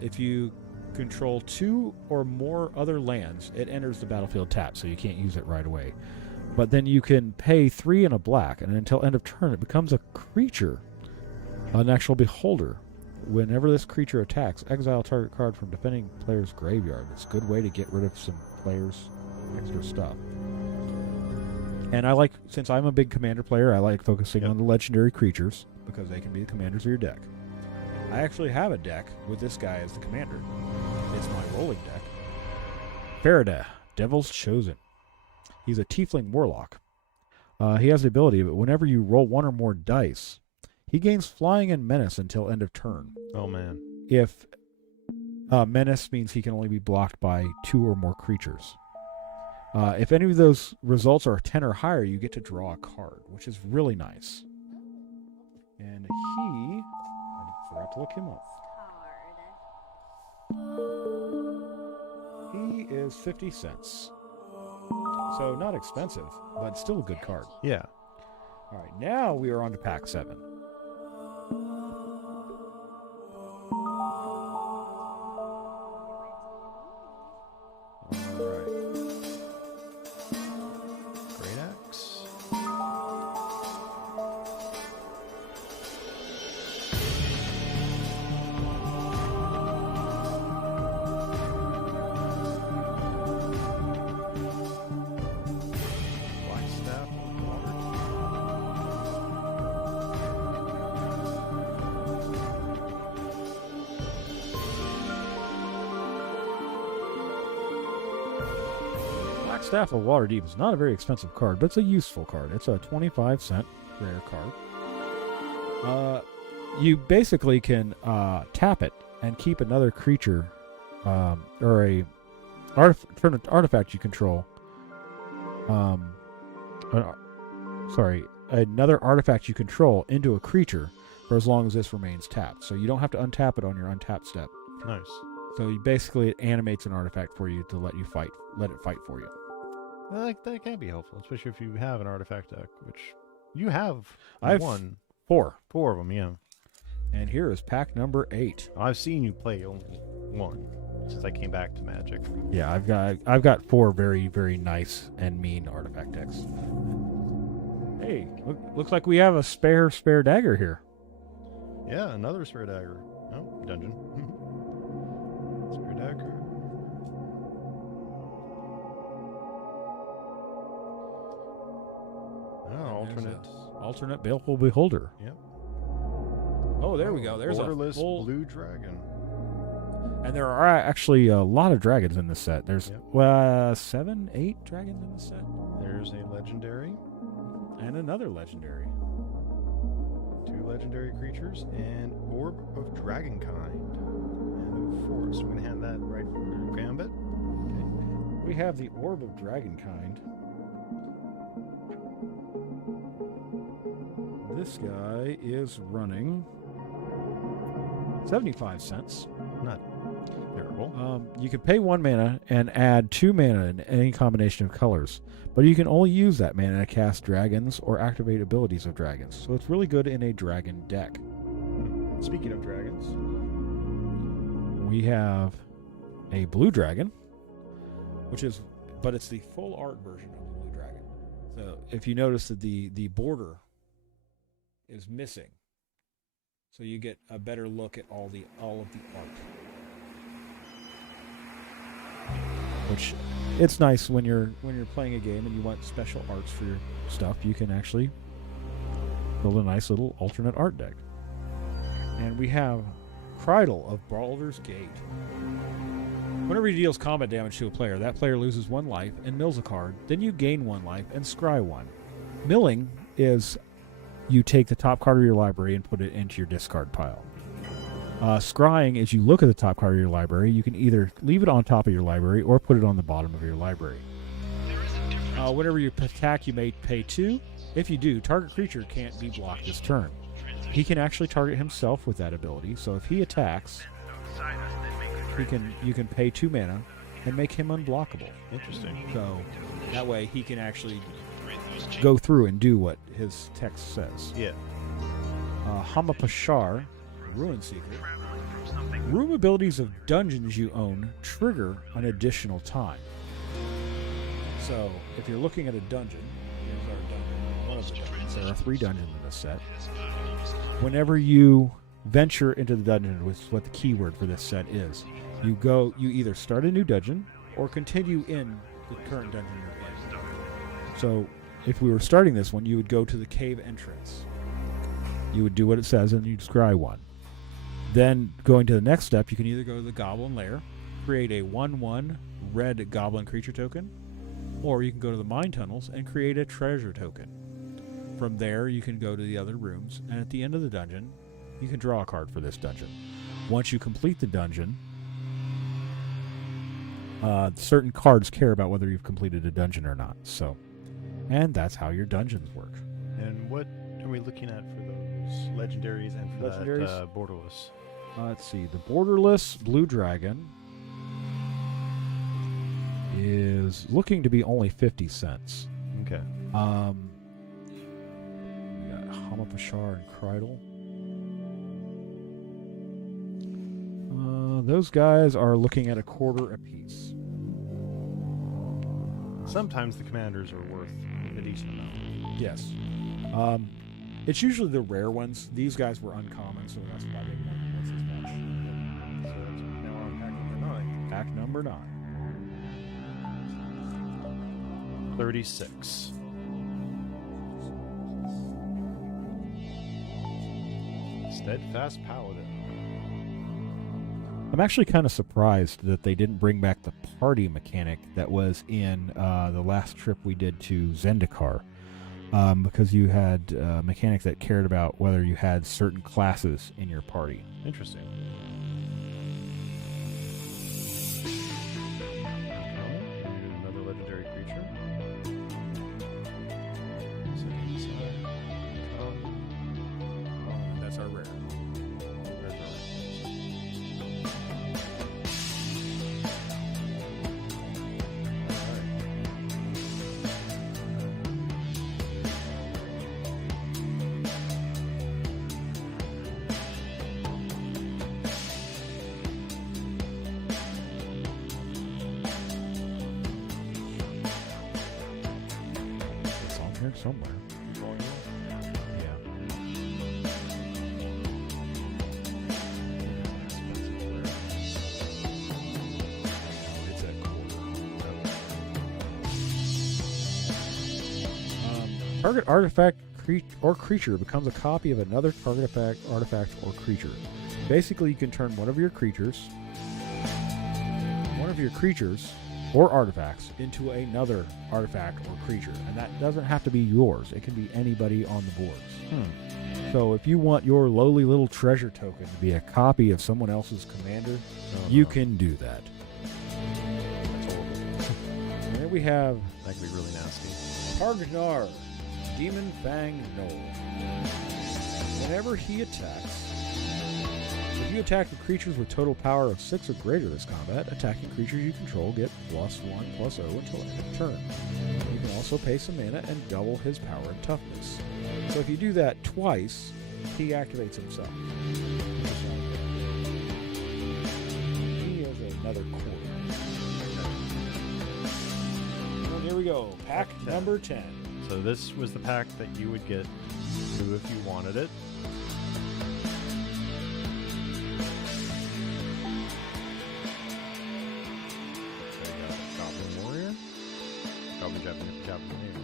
If you control 2 or more other lands, it enters the battlefield tapped, so you can't use it right away. But then you can pay 3 and a black, and until end of turn, it becomes a creature, an actual beholder. Whenever this creature attacks, exile target card from defending player's graveyard. It's a good way to get rid of some players' extra stuff. And I like, since I'm a big commander player, I like focusing on the legendary creatures because they can be the commanders of your deck. I actually have a deck with this guy as the commander. It's my rolling deck. Faraday, Devil's Chosen. He's a tiefling warlock. He has the ability that whenever you roll 1 or more dice, he gains flying and menace until end of turn. Oh, man. If menace means he can only be blocked by 2 or more creatures. If any of those results are 10 or higher, you get to draw a card, which is really nice. And I forgot to look him up. He is 50 cents. So not expensive, but still a good card. Yeah. All right, now we are on to pack 7. Staff of Waterdeep is not a very expensive card, but it's a useful card. It's a 25-cent rare card. You basically can tap it and keep another creature or a artifact you control. Another artifact you control into a creature for as long as this remains tapped. So you don't have to untap it on your untap step. Nice. So basically, it animates an artifact for you to let it fight for you. Well, that can be helpful, especially if you have an artifact deck, which you have. I have one. 4. 4 of them, yeah. And here is pack number 8. I've seen you play only one since I came back to Magic. Yeah, I've got 4 very, very nice and mean artifact decks. Hey, looks like we have a spare dagger here. Yeah, another spare dagger. Oh, dungeon. Spare dagger. Oh, alternate Baleful Beholder. Yep. Oh, there we go. There's borderless a full blue dragon. And there are actually a lot of dragons in this set. There's Yep. 7, 8 dragons in this set. There's a legendary, And another legendary. 2 legendary creatures, and Orb of Dragonkind. And 4. So we're going to hand that right for Gambit. We have the Orb of Dragonkind. This guy is running 75 cents. Not terrible. You can pay 1 mana and add 2 mana in any combination of colors, but you can only use that mana to cast dragons or activate abilities of dragons. So it's really good in a dragon deck. Speaking of dragons, We have a blue dragon, but it's the full art version of the blue dragon. So if you notice that the border is missing, so you get a better look at all of the art. Which it's nice when you're playing a game and you want special arts for your stuff. You can actually build a nice little alternate art deck. And we have Cridle of Baldur's Gate. Whenever he deals combat damage to a player, that player loses 1 life and mills a card. Then you gain 1 life and scry 1. Milling is you take the top card of your library and put it into your discard pile. Scrying is you look at the top card of your library. You can either leave it on top of your library or put it on the bottom of your library. Whenever you attack, you may pay 2. If you do, target creature can't be blocked this turn. He can actually target himself with that ability. So if he attacks, you can pay 2 mana and make him unblockable. interesting. So that way he can actually go through and do what his text says. Yeah. Hamapashar, Ruin Seeker. Room abilities of dungeons you own trigger an additional time. So if you're looking at a dungeon, here's our dungeon, one of the dungeons. There are 3 dungeons in this set. Whenever you venture into the dungeon, which is what the keyword for this set is, you either start a new dungeon or continue in the current dungeon you're in. So if we were starting this one, you would go to the cave entrance. You would do what it says and you'd scry 1. Then going to the next step, you can either go to the Goblin Lair, create a 1/1 red Goblin creature token, or you can go to the Mine Tunnels and create a treasure token. From there, you can go to the other rooms, and at the end of the dungeon, you can draw a card for this dungeon. Once you complete the dungeon, certain cards care about whether you've completed a dungeon or not. And that's how your dungeons work. And what are we looking at for those legendaries and for that borderless? Let's see. The borderless blue dragon is looking to be only 50 cents. Okay. We got Hamapashar and Cridle. Those guys are looking at $0.25 apiece. Sometimes the commanders are worth a decent amount. Yes. It's usually the rare ones. These guys were uncommon, so that's why they weren't worth as much. So that's now on pack number 9. Pack number 9. 36. Steadfast Paladin. I'm actually kind of surprised that they didn't bring back the party mechanic that was in the last trip we did to Zendikar, because you had mechanics that cared about whether you had certain classes in your party. Interesting. Another legendary creature. That's our rare. It's on here somewhere. Target artifact or creature becomes a copy of another target artifact or creature. Basically, you can turn one of your creatures or artifacts into another artifact or creature, and that doesn't have to be yours. It can be anybody on the boards. So if you want your lowly little treasure token to be a copy of someone else's commander, you can do that. And then we have That could be really nasty. Targnar, Demon Fang Knoll. Whenever he attacks, if you attack the creatures with total power of 6 or greater this combat, attacking creatures you control get +1/+0 until end of turn. You can also pay some mana and double his power and toughness. So if you do that twice, he activates himself. He has another quarter. And here we go. Pack number 10. So this was the pack that you would get to if you wanted it. So you got Goblin Warrior, Goblin Hero.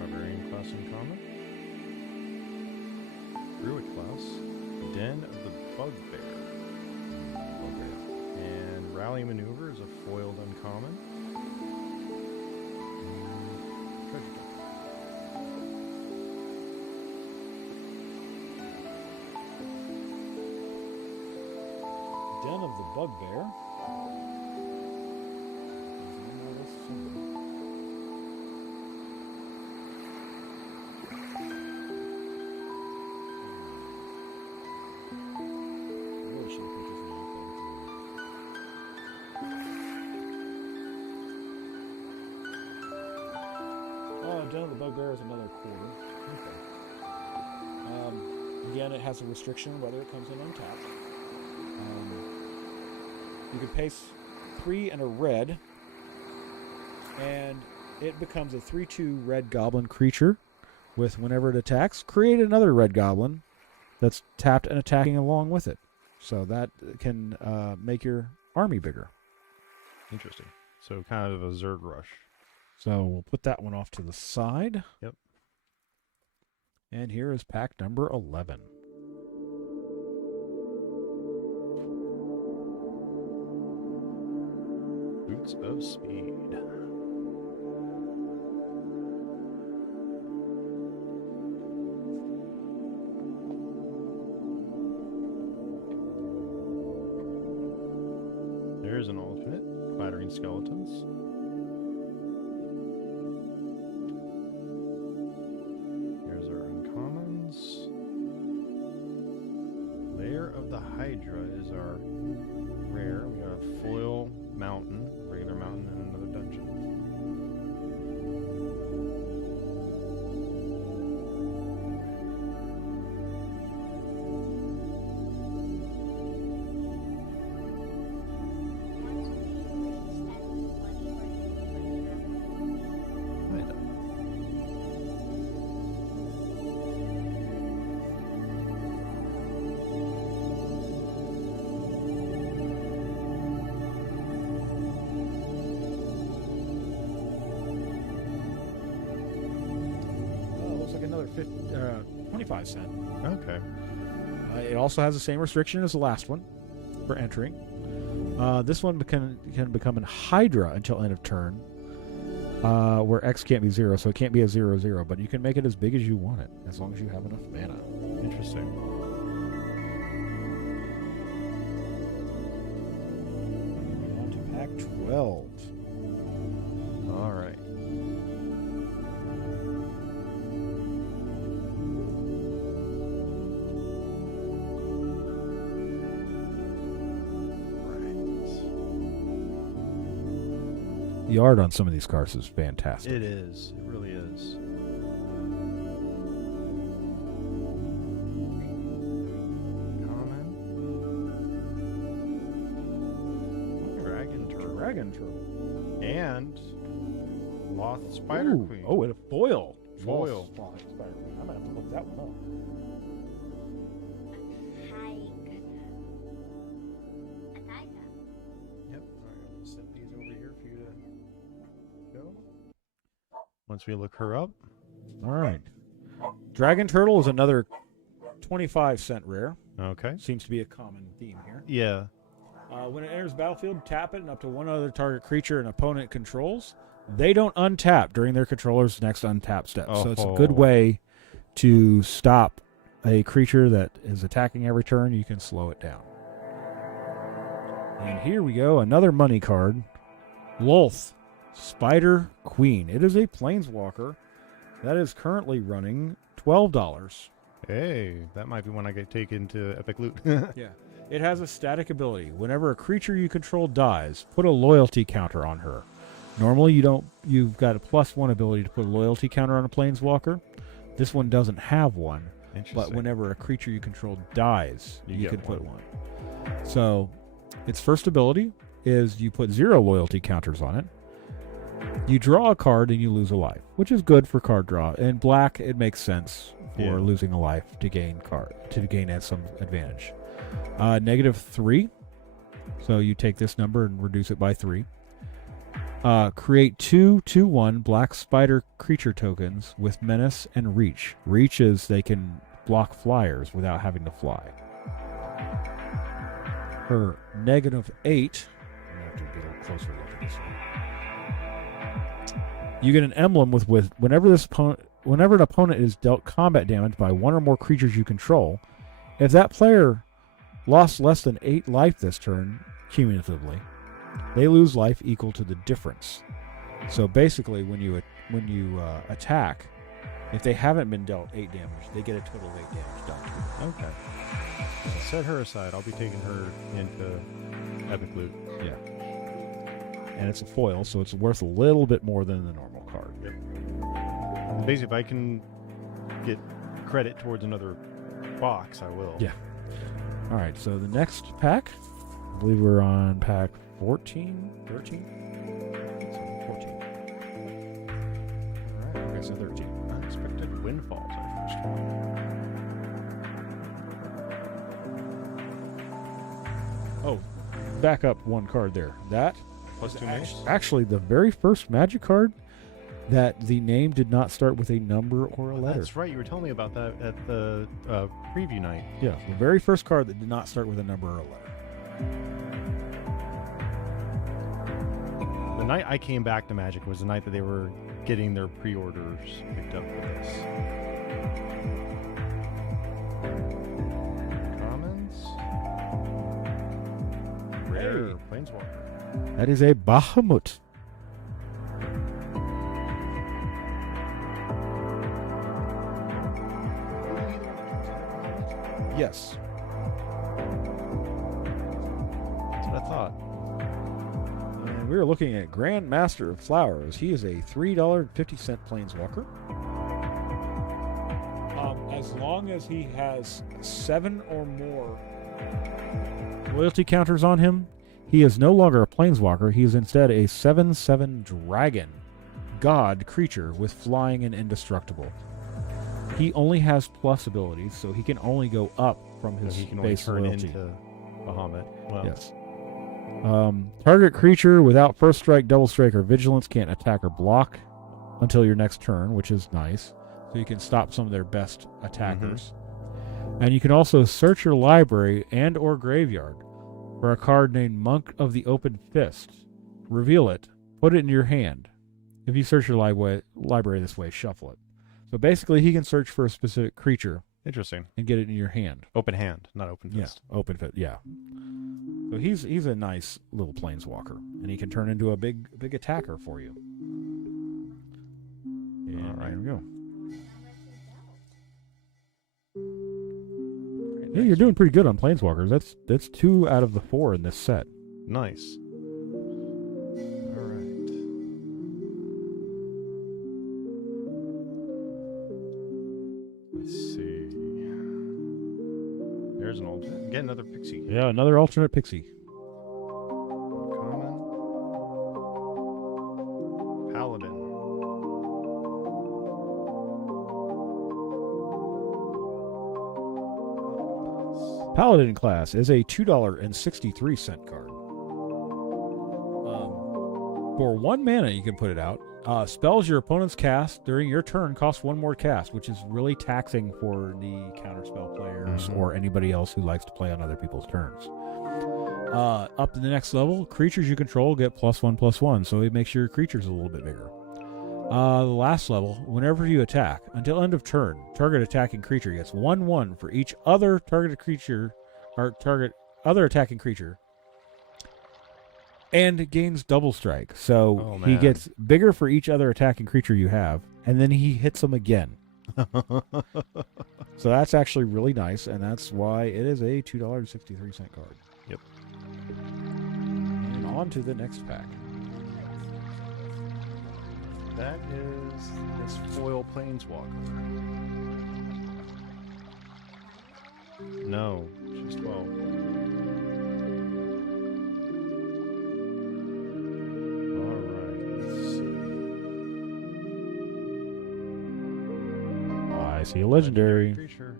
Barbarian class uncommon. Druid class. Den of the Bugbear. And Rally Maneuver is a foiled uncommon. Treasure token. Den of the Bugbear. Really should have put this in Oh, Den of the Bugbear is another quarter. Okay. Again, it has a restriction whether it comes in untapped. You can pay 3 and a red, and it becomes a 3/2 red goblin creature with, whenever it attacks, create another red goblin that's tapped and attacking along with it. So that can make your army bigger. Interesting. So kind of a Zerg rush. So we'll put that one off to the side. Yep. And here is pack number 11. Boots of Speed. There's an alternate. Clattering Skeletons. Here's our uncommons. Lair of the Hydra is our rare. We got a foil mountain, regular mountain, and another dungeon. 25 cent. Okay. It also has the same restriction as the last one for entering. This one can become a Hydra until end of turn, where X can't be 0, so it can't be a 0/0, but you can make it as big as you want it, as long as you have enough mana. Interesting. On to pack 12. All right. The art on some of these cards is fantastic. It is. It really is. Common. Dragon Turtle. Dragon Turtle. And Loth Spider Ooh. Queen. Oh, and a foil. Foil. Lost Spider Queen. I'm going to have to look that one up. Yep. All right, I'm gonna set these over here for you to go. Once we look her up. All right. Dragon Turtle is another 25-cent rare. Okay. Seems to be a common theme here. Yeah. When it enters the battlefield, tap it and up to one other target creature an opponent controls. They don't untap during their controller's next untap step. So it's a good Oh. way to stop a creature that is attacking every turn. You can slow it down. And here we go, another money card. Lolth, Spider Queen. It is a planeswalker that is currently running $12. Hey, that might be when I get taken to Epic Loot. Yeah. It has a static ability. Whenever a creature you control dies, put a loyalty counter on her. Normally you've got a +1 ability to put a loyalty counter on a planeswalker. This one doesn't have one, Interesting. but whenever a creature you control dies, You you get can put one. one. So its first ability is you put 0 loyalty counters on it. You draw a card and you lose a life, which is good for card draw. In black, it makes sense for Yeah. losing a life to gain some advantage. -3. So you take this number and reduce it by 3. Create 2/2/1 black spider creature tokens with menace and reach. Reach is they can block flyers without having to fly. Her -8. I'm gonna have to get a little closer look at this one. You get an emblem with whenever an opponent is dealt combat damage by one or more creatures you control, if that player lost less than 8 life this turn, cumulatively, they lose life equal to the difference. So basically, when you attack, if they haven't been dealt 8 damage, they get a total of 8 damage done to them. Okay. So set her aside. I'll be taking her into Epic Loot. Yeah. And it's a foil, so it's worth a little bit more than the normal card. Basically, if I can get credit towards another box, I will. Yeah. All right, so the next pack, I believe we're on pack 14, 13? So 14. All right, okay, so 13. Unexpected Windfalls, our first one. Oh, back up one card there. That Plus 2 names. actually the very first Magic card that the name did not start with a number or a letter. That's right. You were telling me about that at the preview night. Yeah, the very first card that did not start with a number or a letter. The night I came back to Magic was the night that they were getting their pre-orders picked up for this. Commons. Rare Hey. Planeswalker. That is a Bahamut. Yes. That's what I thought. And we are looking at Grand Master of Flowers. He is a $3.50 planeswalker. As long as he has 7 or more loyalty counters on him, he is no longer a planeswalker. He is instead a 7/7 dragon god creature with flying and indestructible. He only has plus abilities, so he can only go up from So his he can only base turn loyalty. into Bahamut. Well, Yes. Target creature without first strike, double strike, or vigilance can't attack or block until your next turn, which is nice. so you can stop some of their best attackers. And you can also search your library and or graveyard for a card named Monk of the Open Fist. Reveal it, put it in your hand. If you search your library this way, shuffle it. So basically, he can search for a specific creature Interesting. and get it in your hand. Open hand, not open fist. Yeah, open fist. Yeah. So he's a nice little planeswalker, and he can turn into a big attacker for you. And All right. there we go. Yeah, you're doing pretty good on planeswalkers. That's 2 out of the 4 in this set. Nice. All right. Let's see. There's an alternate. Get another pixie. Yeah, another alternate pixie. Common. Paladin. Paladin class is a $2.63 card. For 1 mana, you can put it out. Spells your opponent's cast during your turn cost 1 more cast, which is really taxing for the counterspell players or anybody else who likes to play on other people's turns. Up to the next level, creatures you control get +1/+1, so it makes your creatures a little bit bigger. The last level, whenever you attack, until end of turn, target attacking creature gets 1/1 for each other targeted creature or target other attacking creature, and it gains double strike. So Oh, he man. gets bigger for each other attacking creature you have, and then he hits them again. So that's actually really nice, and that's why it is a $2.63 card. Yep. And on to the next pack. That is this foil planeswalker. No, she's 12. Alright, let's see. I see a legendary. Creature.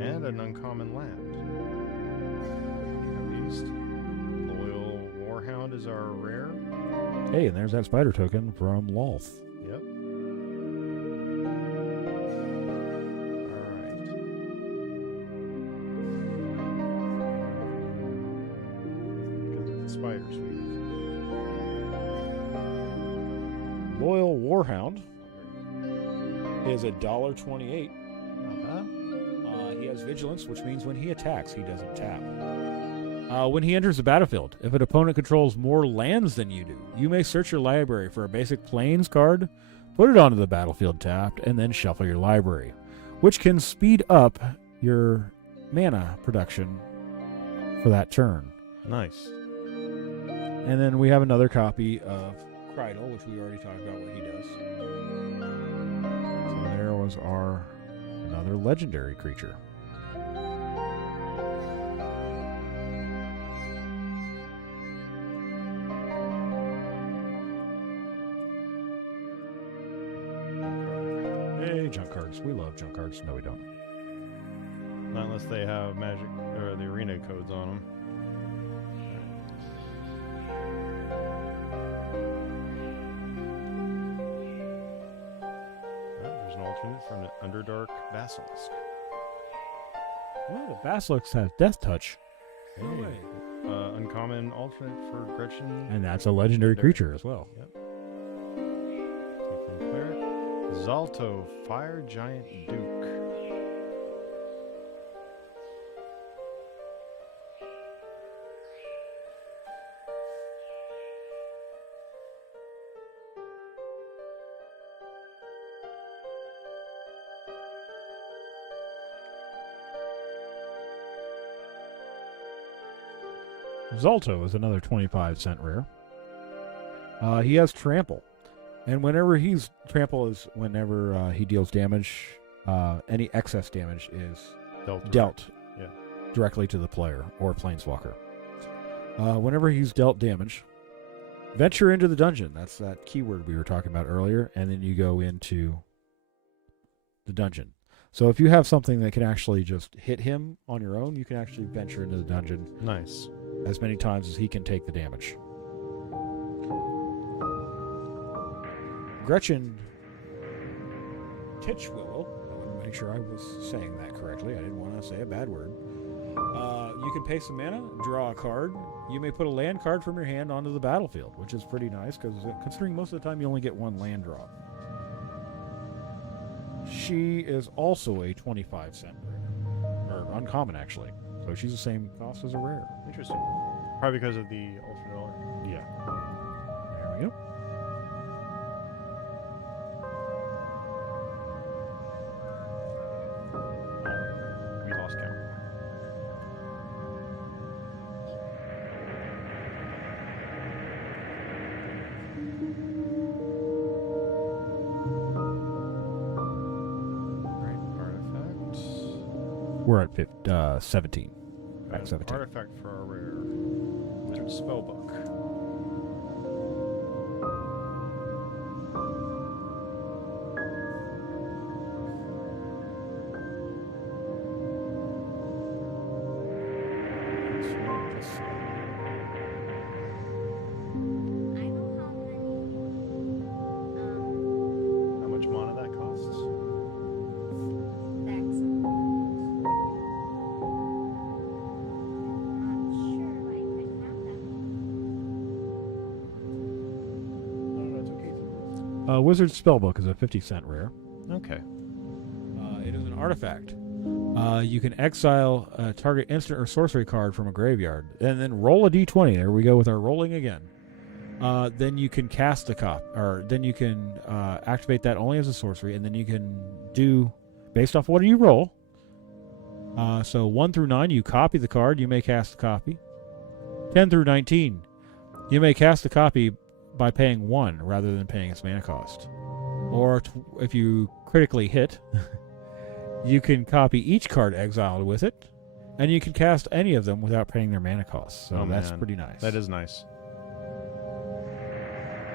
And an uncommon land. At least. Loyal Warhound is our rare. Hey, and there's that spider token from Lolth. Yep. Alright. Because of the spider sweep. Loyal Warhound is $1.28. Not bad. He has Vigilance, which means when he attacks, he doesn't tap. When he enters the battlefield, if an opponent controls more lands than you do, you may search your library for a basic Plains card, put it onto the battlefield tapped, and then shuffle your library, which can speed up your mana production for that turn. Nice. And then we have another copy of Krydle, which we already talked about what he does. So there was our another legendary creature. Hey, junk cards. We love junk cards. No, we don't. Not unless they have magic or the arena codes on them. There's an alternate for an Underdark Basilisk. Well, the Basilisk has Death Touch. Hey. Uncommon alternate for Gretchen. And that's a legendary creature as well. Yep. Tiefling Cleric. Zalto, Fire Giant Duke. Zalto is another 25-cent rare. He has Trample. And whenever whenever he deals damage, any excess damage is dealt Yeah. directly to the player or planeswalker. Whenever he's dealt damage, venture into the dungeon. That's that keyword we were talking about earlier. And then you go into the dungeon. So if you have something that can actually just hit him on your own, you can actually venture into the dungeon Nice. as many times as he can take the damage. Gretchen Titchwillow. I want to make sure I was saying that correctly. I didn't want to say a bad word. You can pay some mana, draw a card. You may put a land card from your hand onto the battlefield, which is pretty nice because considering most of the time you only get one land draw. She is also a 25-cent rare, or uncommon actually. So she's the same cost as a rare. Interesting. Probably because of the Ultra Dollar. Yeah. There we go. We lost count. Right, artifact. We're at 17. Back 17. Artifact for our rare Wizard Spellbook. I know how How much mana that costs? many decks. Not sure I could have that. No, it's okay. Wizard Spellbook is a 50-cent rare. Okay. It is an artifact. You can exile a target instant or sorcery card from a graveyard, and then roll a d20. There we go with our rolling again. Then you can cast a then you can activate that only as a sorcery, and then you can do based off what do you roll. So 1 through 9, you copy the card. You may cast a copy. 10 through 19, you may cast a copy by paying 1 rather than paying its mana cost. Or if you critically hit, you can copy each card exiled with it, and you can cast any of them without paying their mana costs. So that's man. pretty nice. That is nice.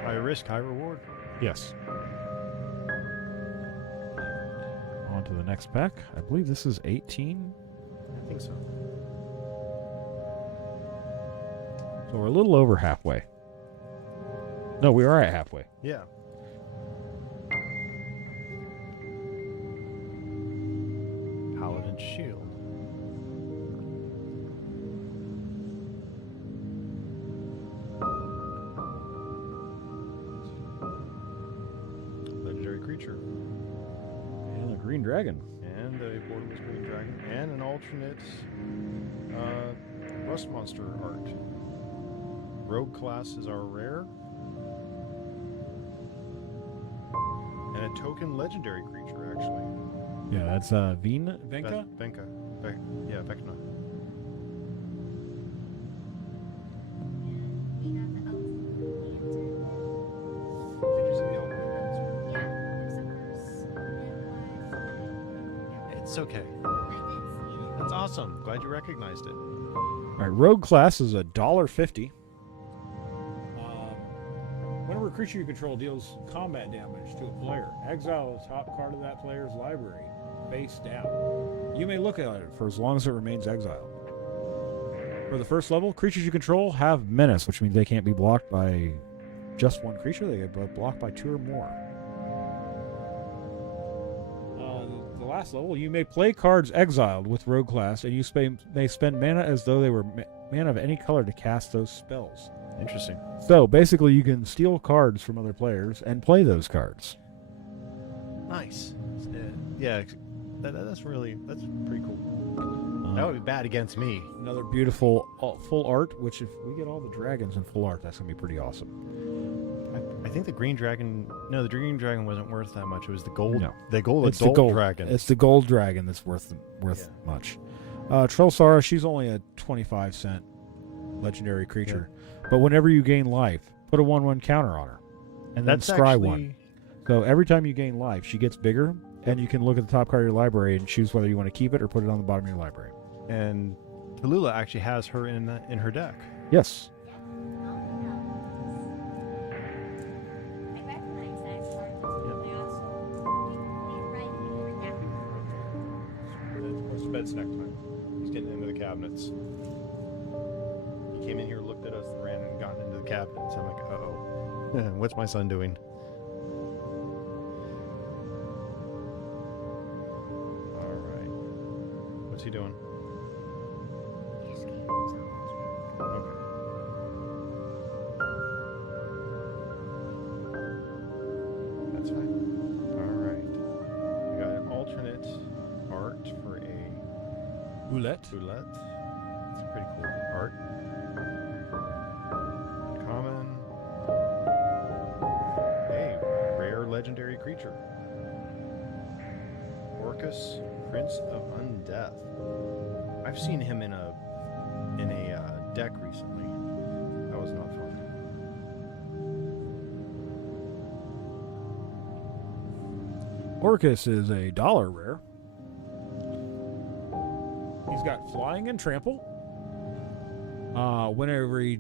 High risk, high reward. Yes. On to the next pack. I believe this is 18. I think so. So we're a little over halfway. No, we are at halfway. Yeah. Paladin Shield. Legendary creature. And a green dragon. And a borderless green dragon. And an alternate Rust Monster art. Rogue class is our rare. And a token legendary creature, actually. Yeah, that's Venka? Venka. Yeah, Vecna. We have the elf lantern. Did you see the elf? Yeah, there's a horse. It's okay. I did see it. That's awesome. Glad you recognized it. All right, rogue class is $1.50. Whenever a creature you control deals combat damage to a player, exile the top card of that player's library, face down. You may look at it for as long as it remains exiled. For the first level, creatures you control have menace, which means they can't be blocked by just one creature. They get blocked by 2 or more. The last level, you may play cards exiled with rogue class, and you may spend mana as though they were mana of any color to cast those spells. Interesting. So basically, you can steal cards from other players and play those Nice. Yeah, that's pretty cool. That would be bad against me. Another beautiful full art, which if we get all the dragons in full art, that's going to be pretty awesome. I think the green dragon. No, the green dragon wasn't worth that much. It was the gold. No. The gold It's adult the gold dragon. It's the gold dragon that's worth much. Trelsara, she's only a 25-cent legendary creature. But whenever you gain life, put a 1/1 counter on her. And then That's scry actually, 1. So every time you gain life, she gets bigger, and you can look at the top card of your library and choose whether you want to keep it or put it on the bottom of your library. And Tallulah actually has her in her deck. Yes. I recognize that card. I also right before that. It's bed snack time. He's getting into the cabinets. He came in here, looked at us, and ran and got into the cabinets. I'm like, uh-oh. What's my son doing? he doing? This game is on track. Okay. That's fine. All right. We got an alternate art for a Roulette. roulette. It's a pretty cool art. Common. Hey, rare legendary creature. Orcus, Prince of Undeath. I've seen him in a deck recently. That was not fun. Orcus is a $1 rare. He's got flying and trample. Whenever he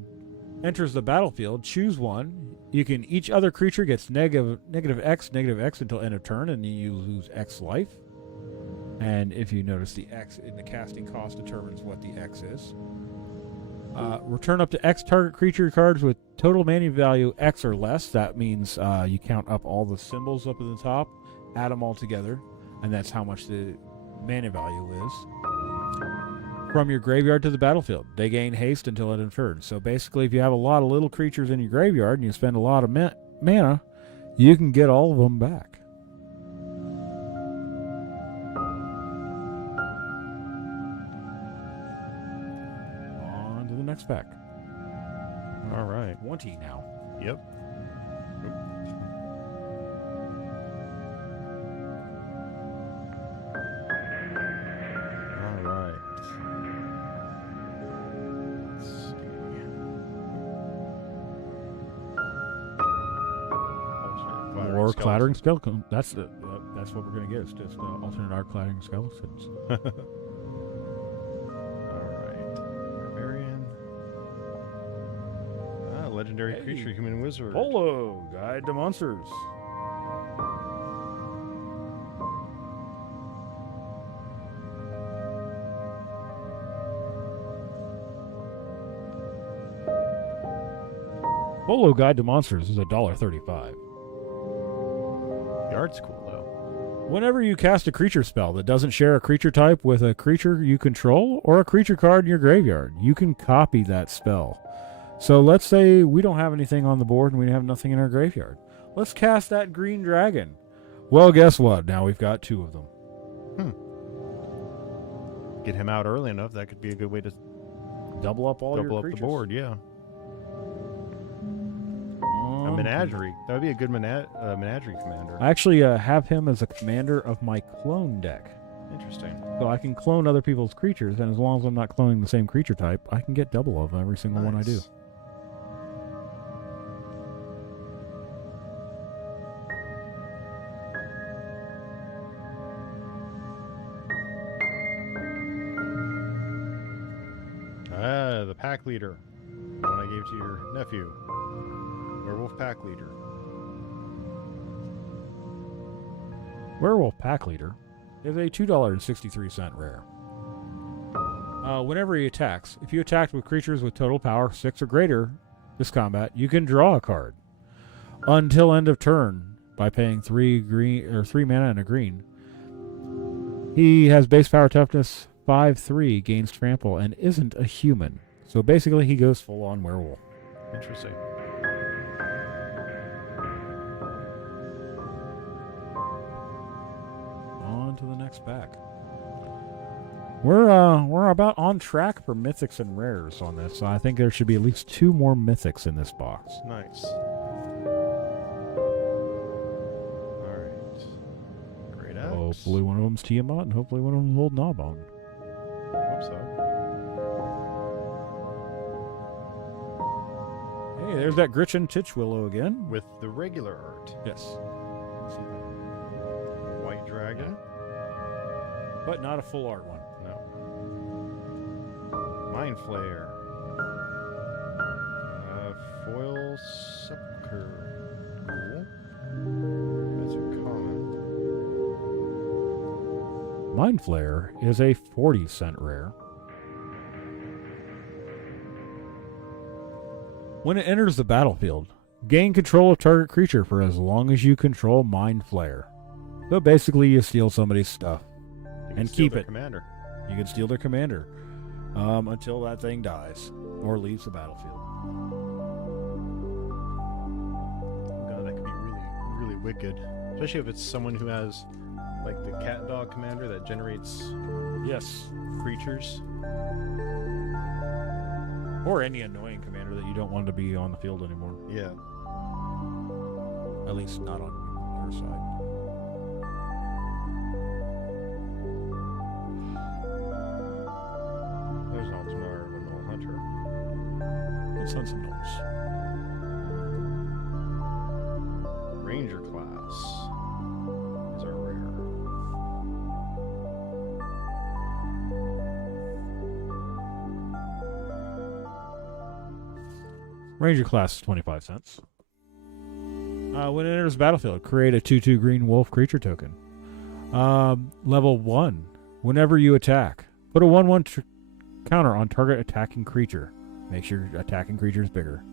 enters the battlefield, choose one. Each other creature gets negative X until end of turn, and you lose X life. And if you notice, the X in the casting cost determines what the X is. Return up to X target creature cards with total mana value X or less. That means you count up all the symbols up at the top, add them all together, and that's how much the mana value is. From your graveyard to the battlefield. They gain haste until end of turn. So basically, if you have a lot of little creatures in your graveyard and you spend a lot of mana, you can get all of them back. On to the next pack. All right. 20 now. Yep. All right. Let's see. Alternate More skeleton. clattering skeleton. That's what we're going to get. It's just alternate art clattering skeletons. All right. Barbarian. Legendary Hey. creature, human wizard. Polo, Guide to Monsters. Polo Guide to Monsters is $1.35. The art's cool though. Whenever you cast a creature spell that doesn't share a creature type with a creature you control or a creature card in your graveyard, you can copy that spell. So let's say we don't have anything on the board and we have nothing in our graveyard. Let's cast that green dragon. Well, guess what? Now we've got 2 of them. Get him out early enough. That could be a good way to Double up all double your up creatures. the board. Yeah. A Um, menagerie. That would be a good menagerie commander. I actually have him as a commander of my clone deck. Interesting. So I can clone other people's creatures, and as long as I'm not cloning the same creature type, I can get double of every single one I do. Nice. The pack leader. The one I gave to your nephew. Werewolf pack leader. Werewolf Pack Leader is a $2.63 rare. Whenever he attacks, if you attack with creatures with total power 6 or greater this combat, you can draw a card. Until end of turn, by paying 3 mana and a green. He has base power toughness 5/3, gains trample, and isn't a human. So basically he goes full on werewolf. Interesting. On to the next pack. We're about on track for mythics and rares on this. So I think there should be at least 2 more mythics in this box. Nice. Alright. Great Axe. Hopefully one of them's Tiamat, and hopefully one of them's Old Gnawbone. Hope so. Hey, there's that Gritchen Titchwillow again. With the regular art. Yes. White dragon. But not a full art one. No. Mind Flayer. Foil Sepulchre. Cool. That's a common. Mind Flayer is a 40-cent rare. When it enters the battlefield, gain control of target creature for as long as you control Mind Flayer. So basically you steal somebody's stuff. You can And steal keep their it. Commander. You can steal their commander until that thing dies or leaves the battlefield. God, that could be really, really wicked. Especially if it's someone who has, like, the cat dog commander that generates Yes. creatures. Or any annoying commander that you don't want to be on the field anymore. Yeah. At least not on your side. There's an Altamar of a Null Hunter. Let's hunt some gnolls. Ranger class is our rare. Ranger class is 25 cents. When it enters the battlefield, create a 2/2 green wolf creature token. Level 1. Whenever you attack, put a 1/1 counter on target attacking creature. Makes your attacking creatures bigger.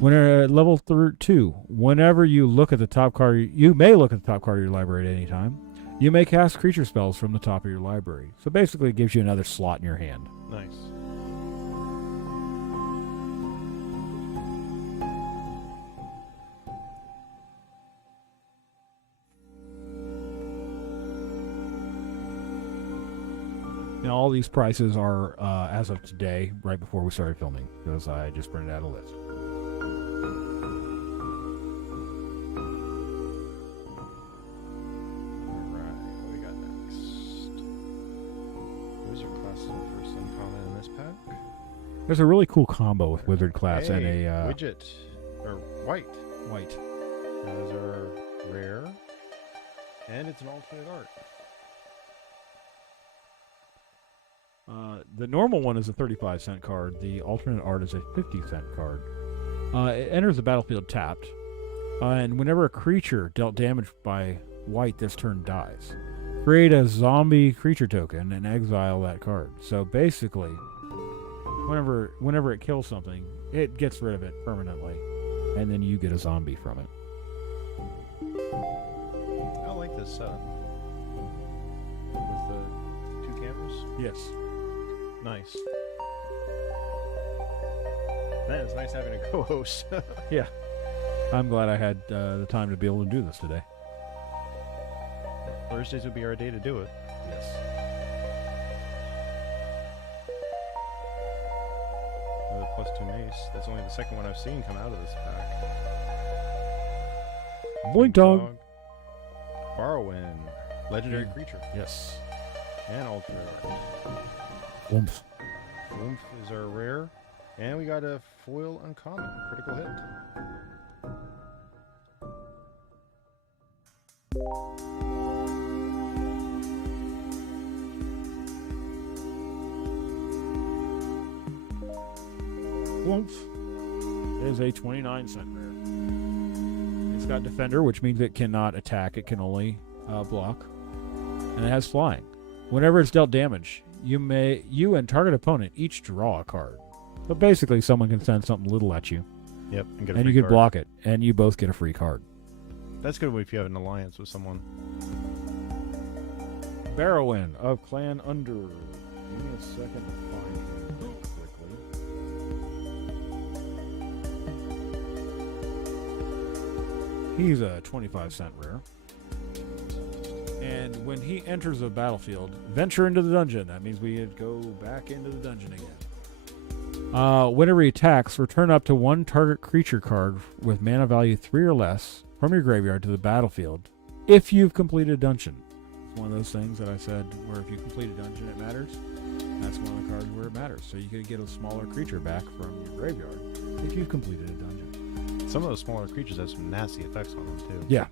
When level 2, whenever you look at the top card, you may look at the top card of your library at any time. You may cast creature spells from the top of your library. So basically, it gives you another slot in your hand. Nice. Now, all these prices are as of today, right before we started filming, because I just printed out a list. Alright, what we got next? Wizard class is the first uncommon in this pack. There's a really cool combo with Wizard class and Hey, a widget. Or white. white. Those are rare. And it's an alternate art. The normal one is a 35-cent card. The alternate art is a 50-cent card. It enters the battlefield tapped, and whenever a creature dealt damage by white this turn dies, create a zombie creature token and exile that card. So basically, whenever it kills something, it gets rid of it permanently, and then you get a zombie from it. I like this setup. With the 2 cameras. Yes. Nice. Man, it's nice having a co-host. I'm glad I had the time to be able to do this today. Thursdays would be our day to do it. Yes. With a +2 mace. That's only the second one I've seen come out of this pack. Blink dog. Barrowin. Legendary creature. Yes. And alternate art. Oomph. Oomph is our rare. And we got a foil uncommon. Critical hit. Oomph is a 29-cent rare. It's got Defender, which means it cannot attack. It can only block. And it has Flying. Whenever it's dealt damage, you and target opponent each draw a card. So basically, someone can send something little at you, Yep. And, get a and free you can card. block it, and you both get a free card. That's good if you have an alliance with someone. Barrowin of Clan Under. Give me a second to find him real quickly. He's a 25-cent rare. And when he enters the battlefield, venture into the dungeon. That means we go back into the dungeon again. Whenever he attacks, return up to 1 target creature card with mana value 3 or less from your graveyard to the battlefield if you've completed a dungeon. It's one of those things that I said where if you complete a dungeon, it matters. That's one of the cards where it matters. So you could get a smaller creature back from your graveyard if you've completed a dungeon. Some of those smaller creatures have some nasty effects on them, too. Yeah.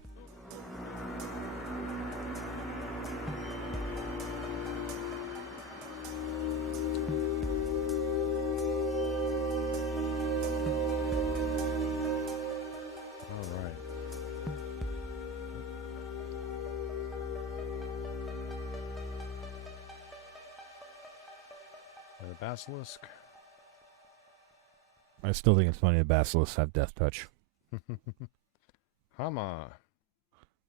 Basilisk. I still think it's funny that basilisks have death touch. Hama.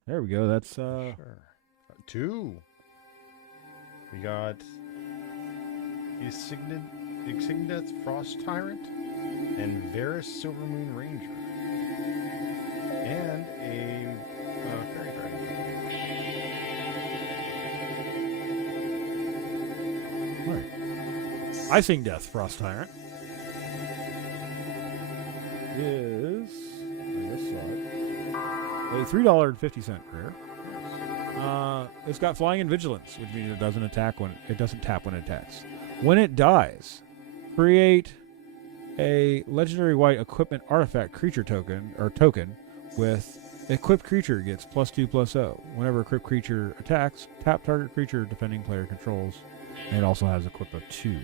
There we go. That's Sure. 2. We got Ixigneth Frost Tyrant, and Varus Silvermoon Ranger, and a fairy dragon. Right. Icing Death Frost Tyrant is, I guess, a $3.50 rare. It's got Flying and Vigilance, which means it doesn't tap when it attacks. When it dies, create a legendary white equipment artifact creature token with equipped creature gets +2/+0. Whenever equipped creature attacks, tap target creature defending player controls, and it also has equip of 2.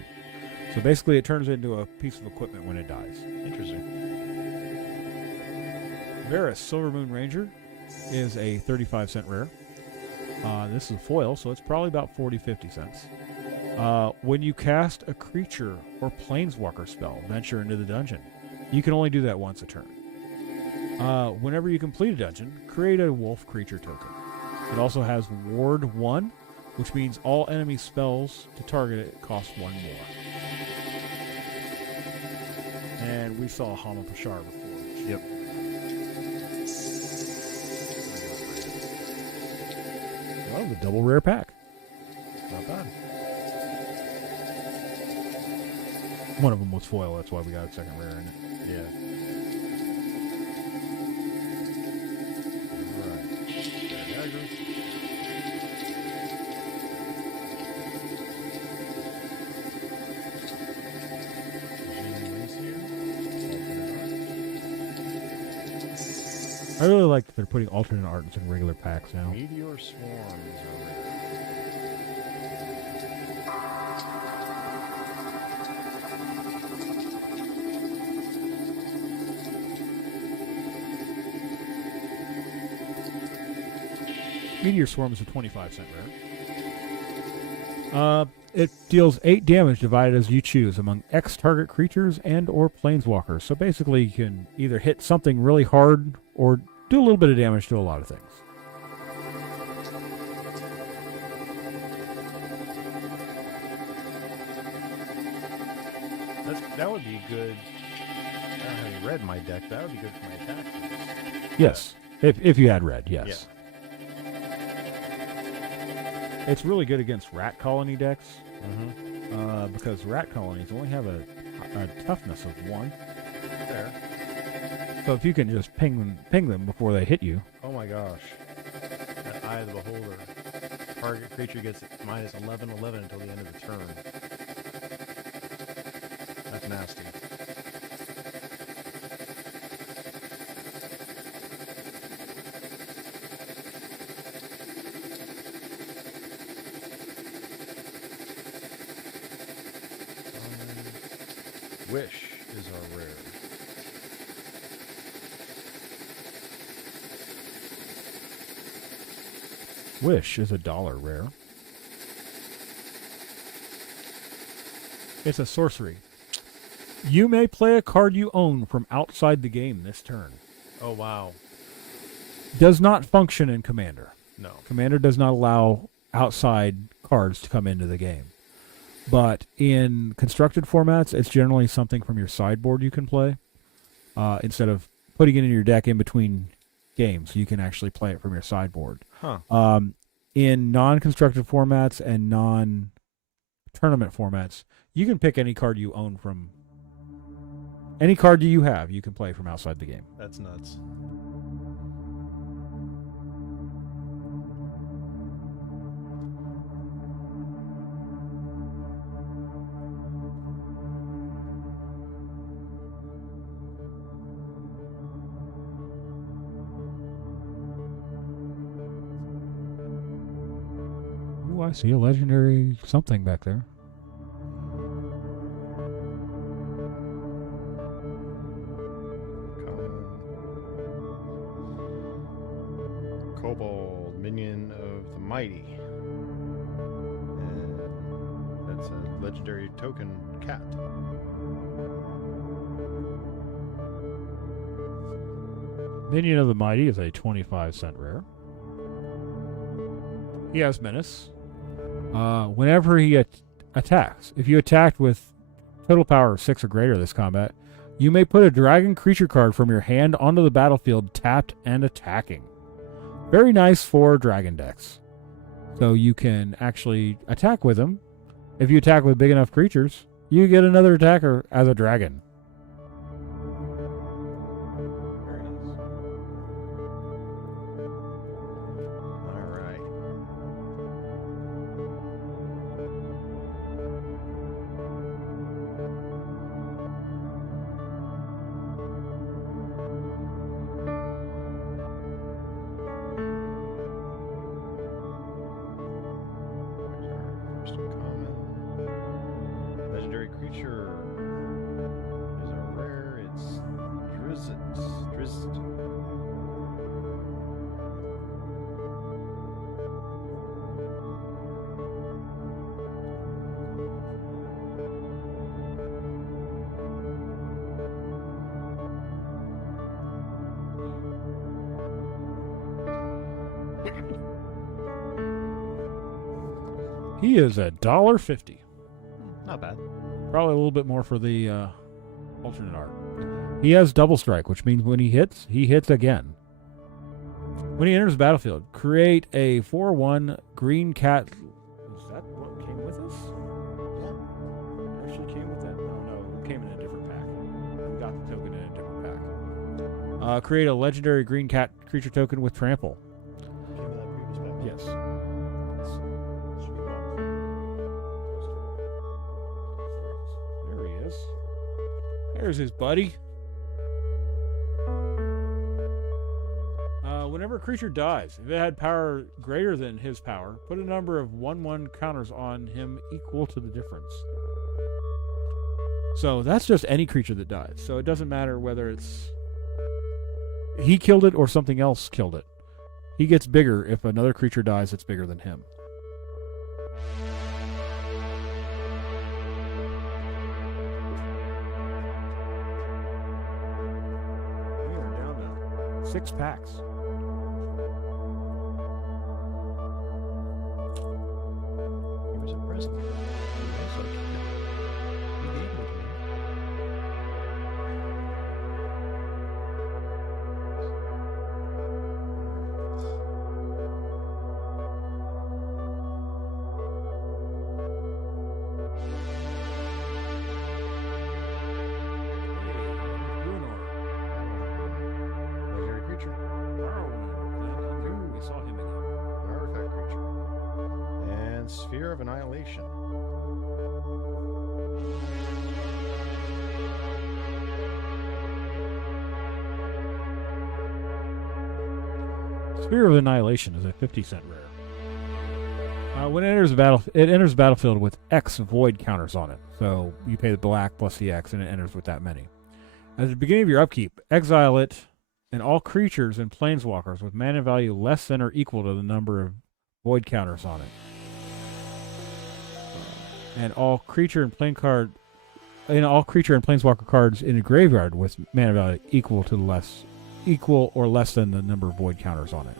So basically, it turns into a piece of equipment when it dies. Interesting. Varus Silvermoon Ranger is a 35-cent rare. This is a foil, so it's probably about 40-50 cents. When you cast a creature or planeswalker spell, venture into the dungeon. You can only do that once a turn. Whenever you complete a dungeon, create a wolf creature token. It also has Ward 1, which means all enemy spells to target it cost 1 more. And we saw Hama Pashar before. Yep. Well, the double rare pack. Not bad. One of them was foil, that's why we got a second rare in it. Yeah. Alright. Daggers. I really like that they're putting alternate art in some regular packs now. Meteor Swarm is over there. Meteor Swarm is a 25-cent rare. It deals 8 damage divided as you choose among X target creatures and or planeswalkers. So basically you can either hit something really hard or do a little bit of damage to a lot of things. That would be good. I don't have any red in my deck. That would be good for my attack. Yes. If you had red, yes. It's really good against rat colony decks. Mm-hmm. Because rat colonies only have a toughness of 1. There. So if you can just ping them before they hit you. Oh my gosh. That Eye of the Beholder. Target creature gets -11/11 until the end of the turn. That's nasty. Wish is our rare. Wish is a $1 rare. It's a sorcery. You may play a card you own from outside the game this turn. Oh wow. Does not function in Commander. No. Commander does not allow outside cards to come into the game. But in constructed formats, it's generally something from your sideboard you can play. Instead of putting it in your deck in between games, you can actually play it from your sideboard. Huh. In non-constructed formats and non-tournament formats, you can pick any card you own from... Any card you have, you can play from outside the game. That's nuts. Ooh, I see a legendary something back there. Kobold, minion of the mighty. And that's a legendary token cat. Minion of the Mighty is a 25-cent rare. He has Menace. Whenever he attacks. If you attacked with total power of 6 or greater this combat, you may put a dragon creature card from your hand onto the battlefield tapped and attacking. Very nice for dragon decks. So you can actually attack with them. If you attack with big enough creatures, you get another attacker as a dragon. Very nice. All right. There's our first uncommon. Legendary creature is a rare. It's Drizzt. He is $1.50. Not bad. Probably a little bit more for the alternate art. He has double strike, which means when he hits again. When he enters the battlefield, create a 4/1 green cat. Is that what came with us? Yeah. Actually came with that? No, it came in a different pack. We got the token in a different pack. Create a legendary green cat creature token with trample. Came with that previous pack. Yes. Sweet box. There he is. There's his buddy. Whenever a creature dies, if it had power greater than his power, put a number of 1/1 counters on him equal to the difference. So that's just any creature that dies. So it doesn't matter whether it's he killed it or something else killed it. He gets bigger if another creature dies that's bigger than him. We are down to 6 packs. He was a present. He also he gave it to me. Legendary creature. We saw him again. Artifact creature. And Sphere of Annihilation. Sphere of Annihilation is a 50-cent rare. When it enters the battlefield with X void counters on it. So you pay the black plus the X, and it enters with that many. At the beginning of your upkeep, exile it and all creatures and planeswalkers with mana value less than or equal to the number of void counters on it. And all creature and planeswalker cards in the graveyard with mana value equal or less than the number of void counters on it.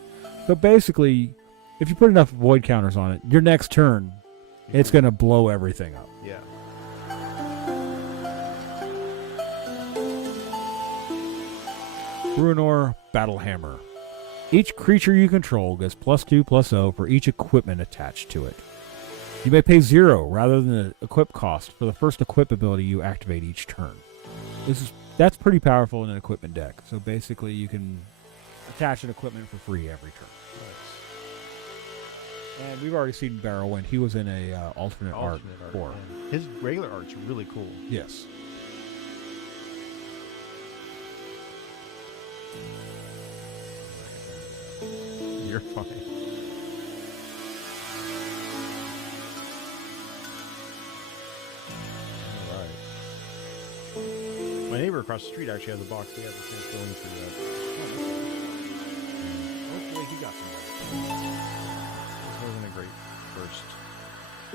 So basically, if you put enough void counters on it, your next turn, it's going to blow everything up. Yeah. Bruenor Battlehammer. Each creature you control gets +2/+0 for each equipment attached to it. You may pay 0 rather than the equip cost for the first equip ability you activate each turn. That's pretty powerful in an equipment deck. So basically, you can attach an equipment for free every turn. And we've already seen Barrowwind. He was in a alternate art 4. And his regular art's really cool. Yes. You're fine. Alright. My neighbor across the street actually has a box. He has a chance going through that. Hopefully he got somebody. This wasn't a great first.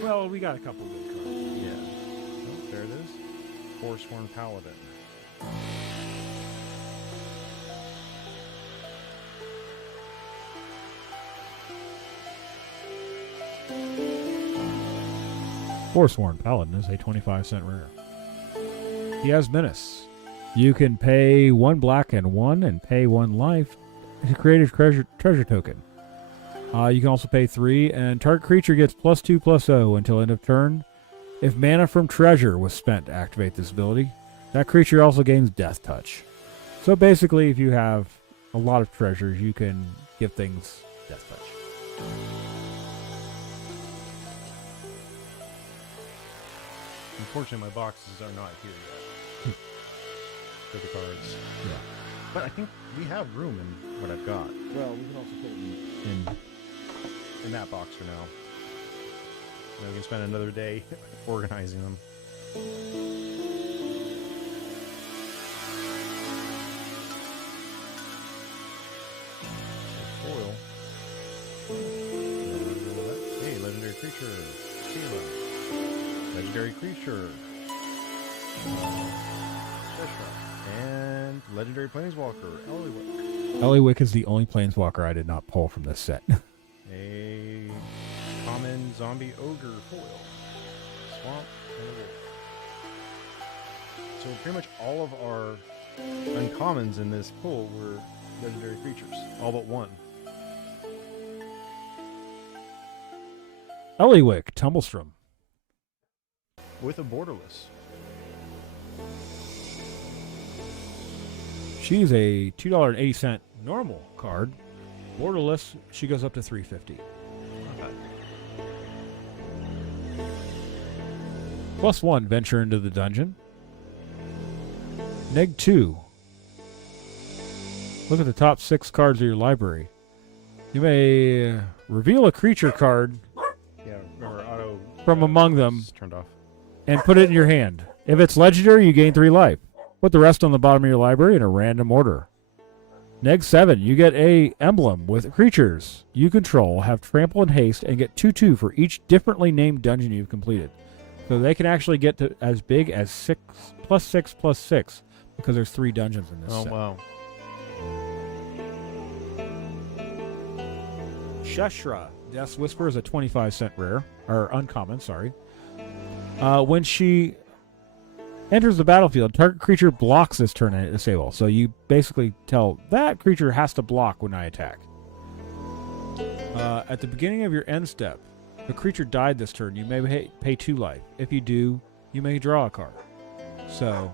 Well, we got a couple good cards. Yeah. Oh, there it is. Forsworn Paladin. Forsworn Paladin is a 25-cent rare. He has Menace. You can pay 1 black and 1 and pay 1 life to create a treasure token. You can also pay 3, and target creature gets +2/+0 until end of turn. If mana from treasure was spent to activate this ability, that creature also gains Death Touch. So basically, if you have a lot of treasures, you can give things Death Touch. Unfortunately, my boxes are not here yet. For the cards. Yeah. But I think we have room in what I've got. Well, we can also put it In that box for now. And we can spend another day organizing them. Foil. Hey, legendary creature. Sheila. Legendary creature. And legendary planeswalker. Ellywick. Ellywick is the only planeswalker I did not pull from this set. A common zombie ogre foil. Swamp and a wolf. So pretty much all of our uncommons in this pull were legendary creatures. All but one. Ellywick, Tumblestrom. With a borderless. She's a $2.80 normal card. Borderless, she goes up to $3.50. +1, venture into the dungeon. Neg 2. Look at the top 6 cards of your library. You may reveal a creature card Yeah, remember auto from among them is turned off. and put it in your hand. If it's legendary, you gain 3 life. Put the rest on the bottom of your library in a random order. Neg 7, you get a emblem with creatures you control, have trample and haste, and get 2/2 for each differently named dungeon you've completed. So they can actually get to as big as 6+6+6 because there's 3 dungeons in this Oh set. wow. Sheshra, Death's Whisper is a 25-cent rare, or uncommon, sorry. When she enters the battlefield, target creature blocks this turn and it disables. So you basically tell that creature has to block when I attack. At the beginning of your end step, if a creature died this turn, you may pay 2 life. If you do, you may draw a card. So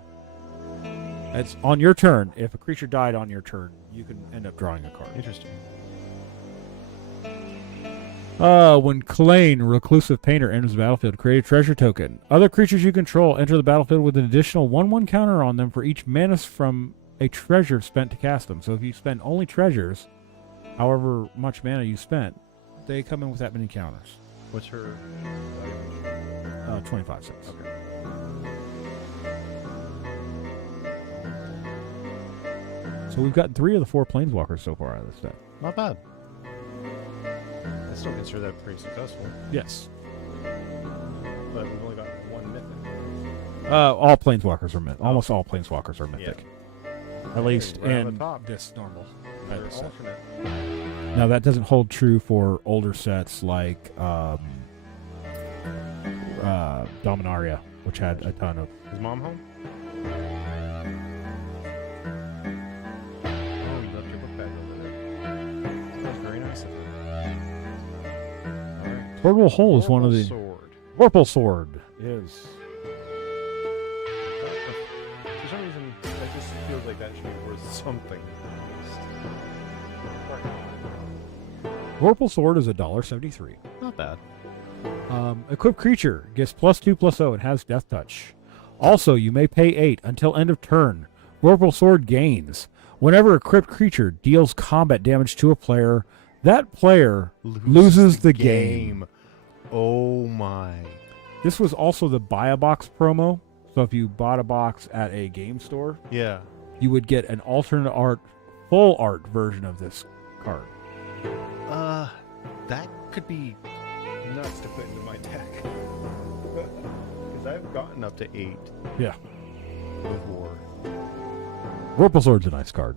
it's on your turn. If a creature died on your turn, you can end up drawing a card. Interesting. When Kalain, Reclusive Painter, enters the battlefield, create a treasure token. Other creatures you control enter the battlefield with an additional 1/1 counter on them for each mana from a treasure spent to cast them. So if you spend only treasures, however much mana you spent, they come in with that many counters. What's her 25 cents. Okay. So we've gotten 3 of the 4 planeswalkers so far out of this set. Not bad. I still consider that pretty successful. Yes. But we've only got 1 mythic. All planeswalkers are mythic. Almost all planeswalkers are mythic. At least right on in the top. this normal. They're meta set. alternate. Now that doesn't hold true for older sets like Dominaria, which had a ton of. Is Mom home? Oh, you left your book bag over there. That was very nice of her. All right. Portable Hole is one of the. Sword. Vorpal Sword is. For some reason, that just feels like that should be worth something. Vorpal Sword is $1.73. Not bad. Equipped creature gets +2/+0 and has Death Touch. Also, you may pay 8 until end of turn. Vorpal Sword gains. Whenever a equipped creature deals combat damage to a player, that player loses the game. Oh my. This was also the buy a box promo. So if you bought a box at a game store, Yeah. you would get an alternate art, full art version of this card. That could be nuts to put into my deck. Because I've gotten up to 8 Yeah. before. Vorpal Sword's a nice card.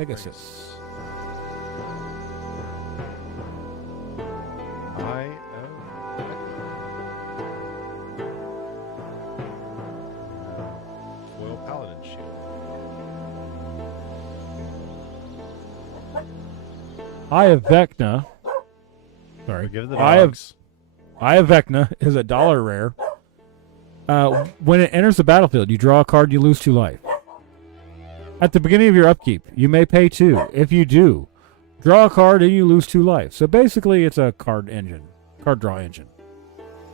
Pegasus. Eye of Foil Paladin shield. Eye of Vecna. Sorry. Give the Eye of dogs. Vecna is a $1 rare. When it enters the battlefield, you draw a card, you lose 2 life. At the beginning of your upkeep, you may pay 2. If you do, draw a card and you lose 2 life. So basically, it's a card draw engine.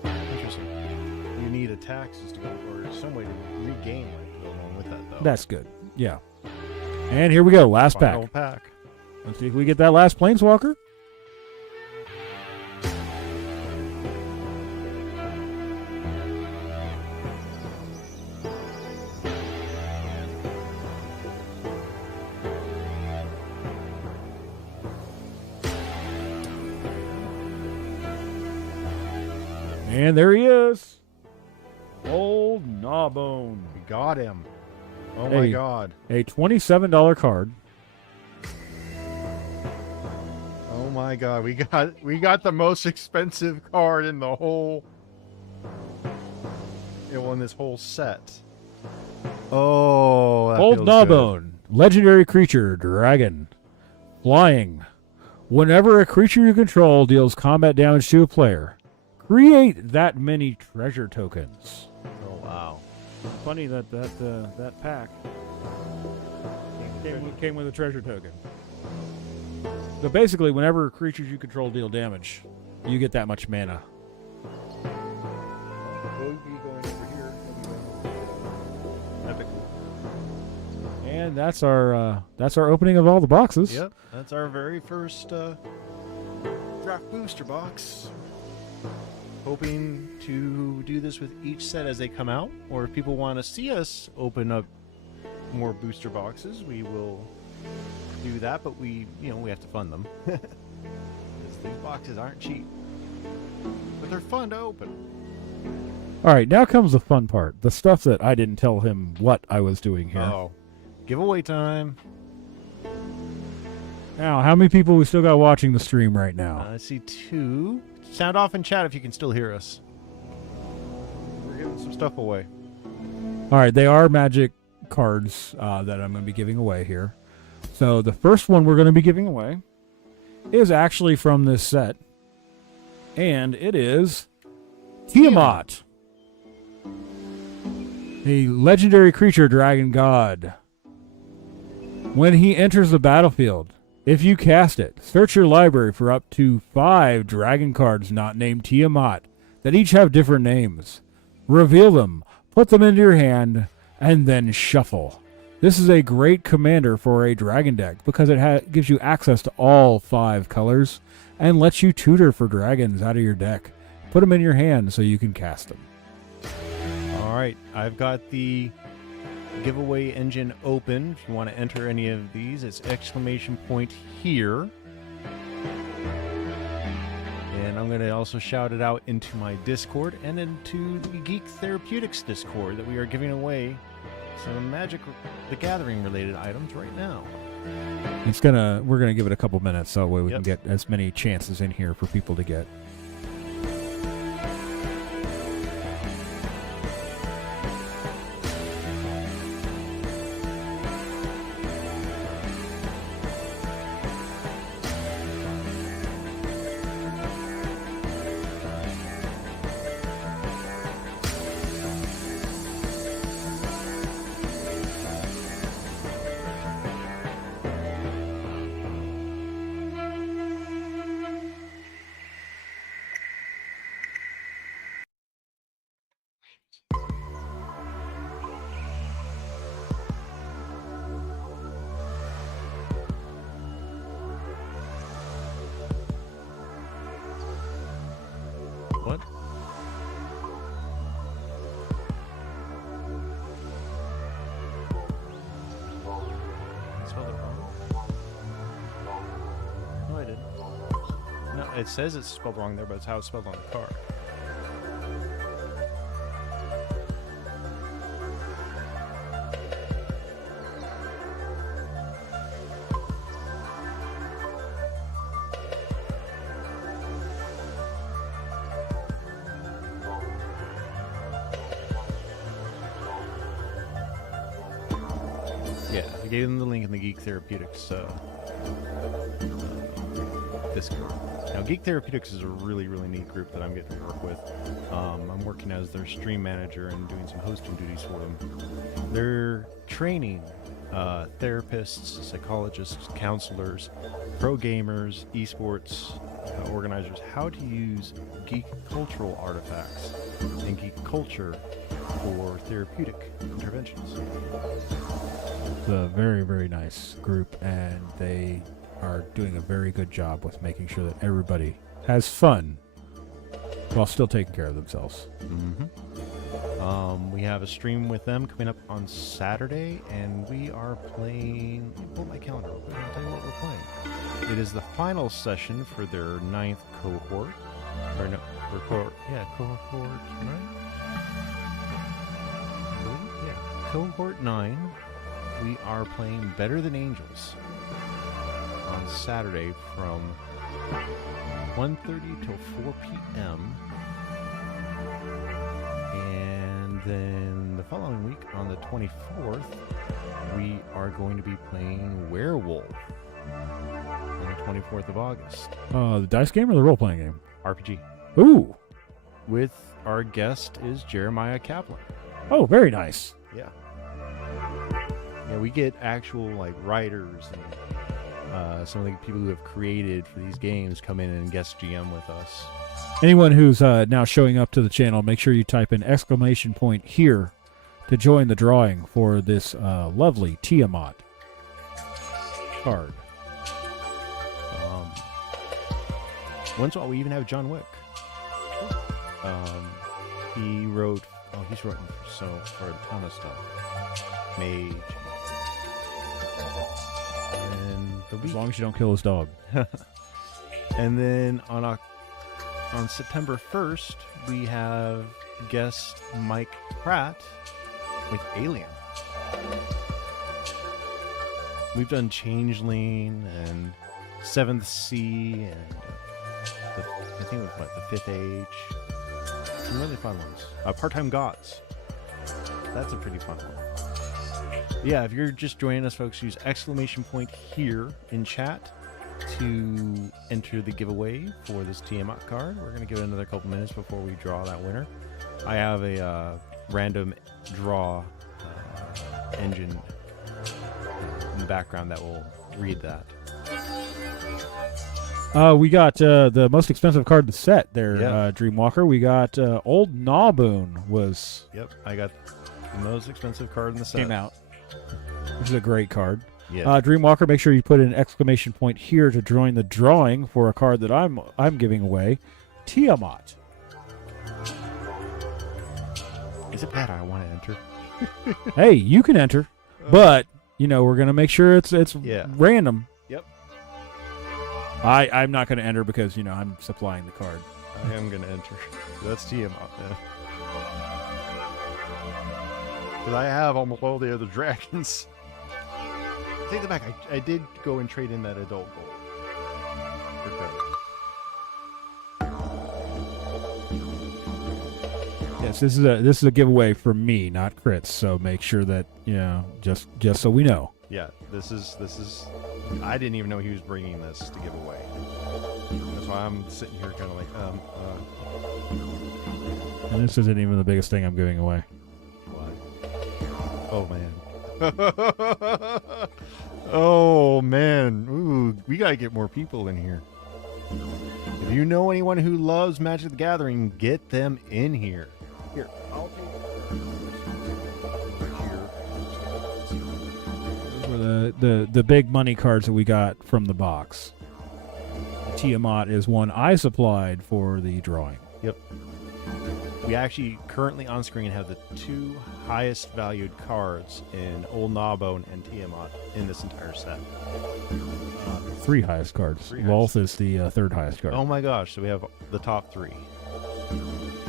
Interesting. You need attacks to go, or some way to regain life to go along with that, though. That's good. Yeah. And here we go, last Final pack. pack. Let's see if we get that last Planeswalker. And there he is. Old Gnawbone. We got him. Oh Hey. my god. A $27 card. Oh my god. We got the most expensive card in the whole in this whole set. Oh, that Old feels Gnawbone. Legendary creature, dragon. Flying. Whenever a creature you control deals combat damage to a player, create that many treasure tokens. good. Oh wow. Funny that pack came with a treasure token. So basically, whenever creatures you control deal damage, you get that much mana. We'll be going over here. Epic. And that's our opening of all the boxes. Yep, that's our very first draft booster box. Hoping to do this with each set as they come out, or if people want to see us open up more booster boxes, we will do that. But we have to fund them. 'Cause these boxes aren't cheap, but they're fun to open. All right, now comes the fun part. The stuff that I didn't tell him what I was doing here. Oh, giveaway time! Now, how many people we still got watching the stream right now? I see 2. Sound off in chat if you can still hear us. We're giving some stuff away. All right, they are Magic cards that I'm going to be giving away here. So the first one we're going to be giving away is actually from this set, and it is Tiamat, a legendary creature dragon god. When he enters the battlefield, if you cast it, search your library for up to 5 dragon cards not named Tiamat that each have different names. Reveal them, put them into your hand, and then shuffle. This is a great commander for a dragon deck because it gives you access to all 5 colors and lets you tutor for dragons out of your deck. Put them in your hand so you can cast them. All right, I've got the giveaway engine open. If you want to enter any of these, it's exclamation point here. And I'm going to also shout it out into my Discord and into the Geek Therapeutics Discord that we are giving away some Magic the Gathering related items right now. We're gonna give it a couple minutes so that way we Yep. can get as many chances in here for people to get. What? I spelled it wrong. No, I didn't. No, it says it's spelled wrong there, but it's how it's spelled on the card. I gave them the link in the Geek Therapeutics Discord. Now, Geek Therapeutics is a really, really neat group that I'm getting to work with. I'm working as their stream manager and doing some hosting duties for them. They're training therapists, psychologists, counselors, pro gamers, esports organizers how to use geek cultural artifacts and geek culture for therapeutic interventions. It's a very, very nice group, and they are doing a very good job with making sure that everybody has fun while still taking care of themselves. We have a stream with them coming up on Saturday, and we are playing. Let me pull my calendar real quick. I'll tell you what we're playing. It is the final session for their 9th cohort. Or no, cohort 9. I believe, yeah, cohort 9. We are playing Better Than Angels on Saturday from 1:30 till 4 p.m. And then the following week, on the 24th, we are going to be playing Werewolf on the 24th of August. The dice game or the role-playing game? RPG. Ooh. With our guest is Jeremiah Kaplan. Oh, very nice. Yeah. Yeah, we get actual like writers and some of the people who have created for these games come in and guest GM with us. Anyone who's now showing up to the channel, make sure you type in ! here to join the drawing for this lovely Tiamat card. Once in a while, we even have John Wick. He's written for a ton of stuff. Mage. And the As week. long as you don't kill his dog. And then on September 1st, we have guest Mike Pratt with Alien. We've done Changeling and Seventh Sea and I think it was the Fifth Age. Some really fun ones. Part-Time Gods. That's a pretty fun one. Yeah, if you're just joining us, folks, use ! here in chat to enter the giveaway for this Tiamat card. We're going to give it another couple minutes before we draw that winner. I have a random draw engine in the background that will read that. We got the most expensive card in the set there, Yeah. Dreamwalker. We got Old Gnawboon was Yep, I got the most expensive card in the set. came out. This is a great card. Yeah. Dreamwalker, make sure you put an ! here to join the drawing for a card that I'm giving away, Tiamat. Is it bad I want to enter? Hey, you can enter, but we're gonna make sure it's Yeah. random. Yep. I'm not gonna enter because I'm supplying the card. I am going to enter. That's Tiamat, man. Because I have almost all the other dragons. Take that back. I did go and trade in that adult gold. For credit. Yes, this is a giveaway from me, not crits. So make sure that just so we know. Yeah, this is. I didn't even know he was bringing this to give away. That's why I'm sitting here kind of like, And this isn't even the biggest thing I'm giving away. Why? Oh man. Oh man. Ooh, we gotta get more people in here. If you know anyone who loves Magic the Gathering, get them in here. Here, I'll take Those were the big money cards that we got from the box. Tiamat is one I supplied for the drawing. Yep. We actually currently on screen have the two highest valued cards in Old Gnawbone and Tiamat in this entire set. Three highest cards. Three Lolth highest. is the third highest card. Oh my gosh, so we have the top three.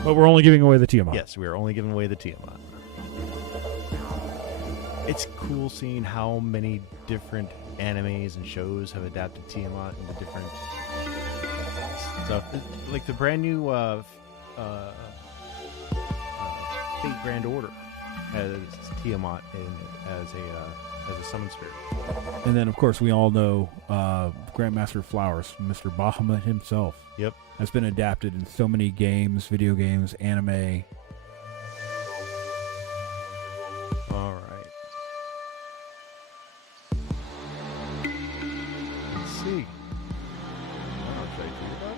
But we're only giving away the Tiamat. Yes, we are only giving away the Tiamat. It's cool seeing how many different animes and shows have adapted Tiamat into different stuff. Like the brand new Fate Grand Order has Tiamat in it as a as a summon spirit. And then, of course, we all know Grandmaster Flowers, Mr. Bahamut himself. Yep. Has been adapted in so many games, video games, anime. All right. Let's see. Should I tweet about it?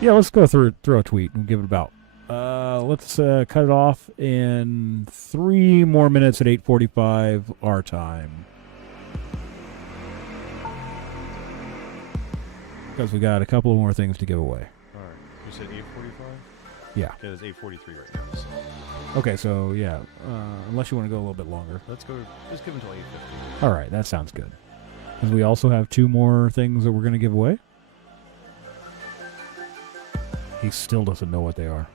Yeah, let's go through a tweet and give it about. Let's cut it off in 3 more minutes at 8:45 our time. Because we got a couple more things to give away. All right. You said 8:45? Yeah. Okay, it's 8:43 right now. So Okay, so yeah, unless you want to go a little bit longer. let's go. Let's give until 8:50. All right, that sounds good. Because we also have 2 more things that we're going to give away. He still doesn't know what they are.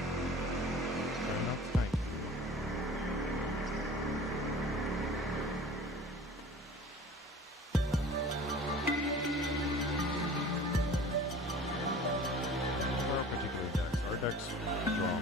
Sorry, not tonight. What are our particular decks? Our decks draw.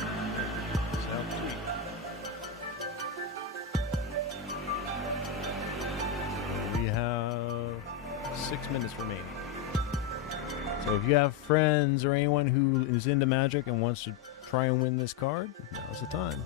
Sound tweet. We have 6 minutes remaining. So if you have friends or anyone who is into Magic and wants to try and win this card, now's the time.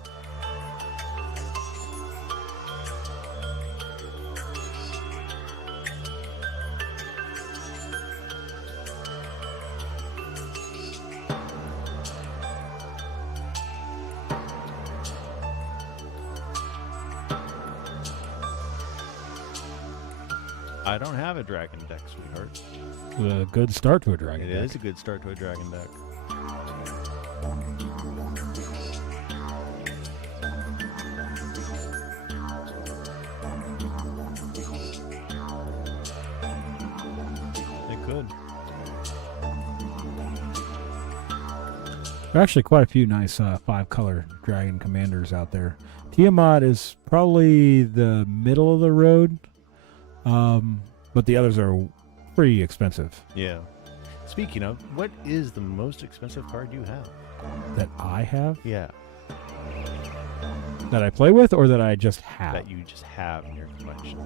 I don't have a dragon deck, sweetheart. A good start to a dragon It deck. is a good start to a dragon deck. It could. There are actually quite a few nice 5-color dragon commanders out there. Tiamat is probably the middle of the road, but the others are pretty expensive. Yeah. Speaking of, what is the most expensive card you have? That I have, Yeah, that I play with, or that I just have. that you just have in your collection.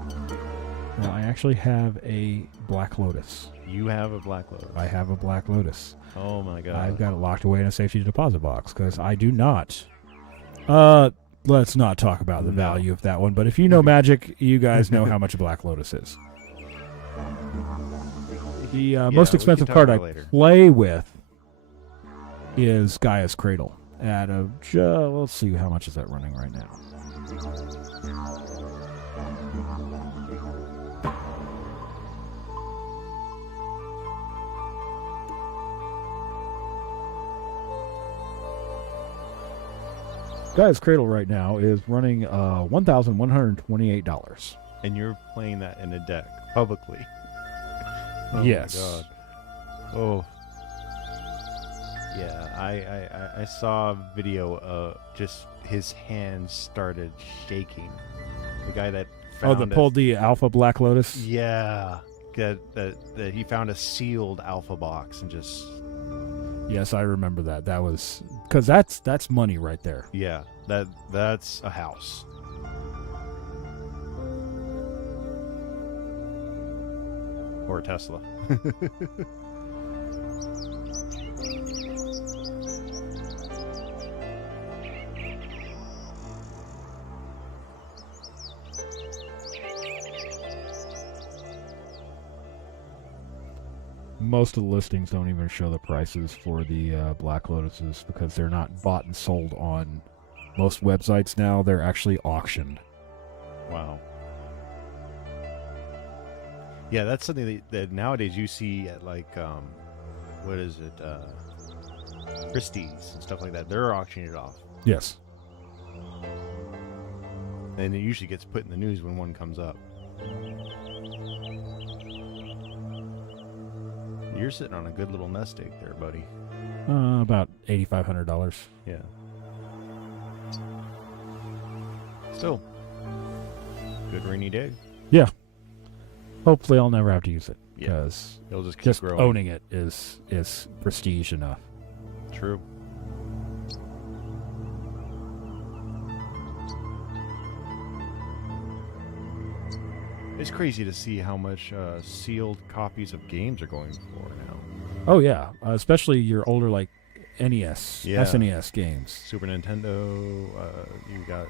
Well, I actually have a Black Lotus. You have a Black Lotus. I have a Black Lotus. Oh my god. I've got it locked away in a safety deposit box because I do not. Let's not talk about the No. value of that one. But if you know Magic, you guys know how much a Black Lotus is. The most we can expensive talk card about I it later. play with is Gaia's Cradle. At a let's see, how much is that running right now? Gaia's Cradle right now is running $1,128. And you're playing that in a deck publicly. Oh Yes. my god. Oh. Yeah, I saw a video of just his hands started shaking. The guy that Oh, found that pulled the Alpha Black Lotus? Yeah. That he found a sealed alpha box and just Yes, I remember that. That was because that's money right there. yeah, that's a house. Or a Tesla. Most of the listings don't even show the prices for the Black Lotuses because they're not bought and sold on most websites now. They're actually auctioned. Wow. Yeah, that's something that nowadays you see at like, what is it, Christie's and stuff like that. They're auctioning it off. Yes. And it usually gets put in the news when one comes up. You're sitting on a good little nest egg there, buddy. About $8,500. Yeah. Still, good rainy day. Yeah. Hopefully, I'll never have to use it Yeah. because It'll just keep just growing. owning it is prestige enough. True. It's crazy to see how much sealed copies of games are going for now. Oh yeah, especially your older like NES, Yeah. SNES games. Super Nintendo, you got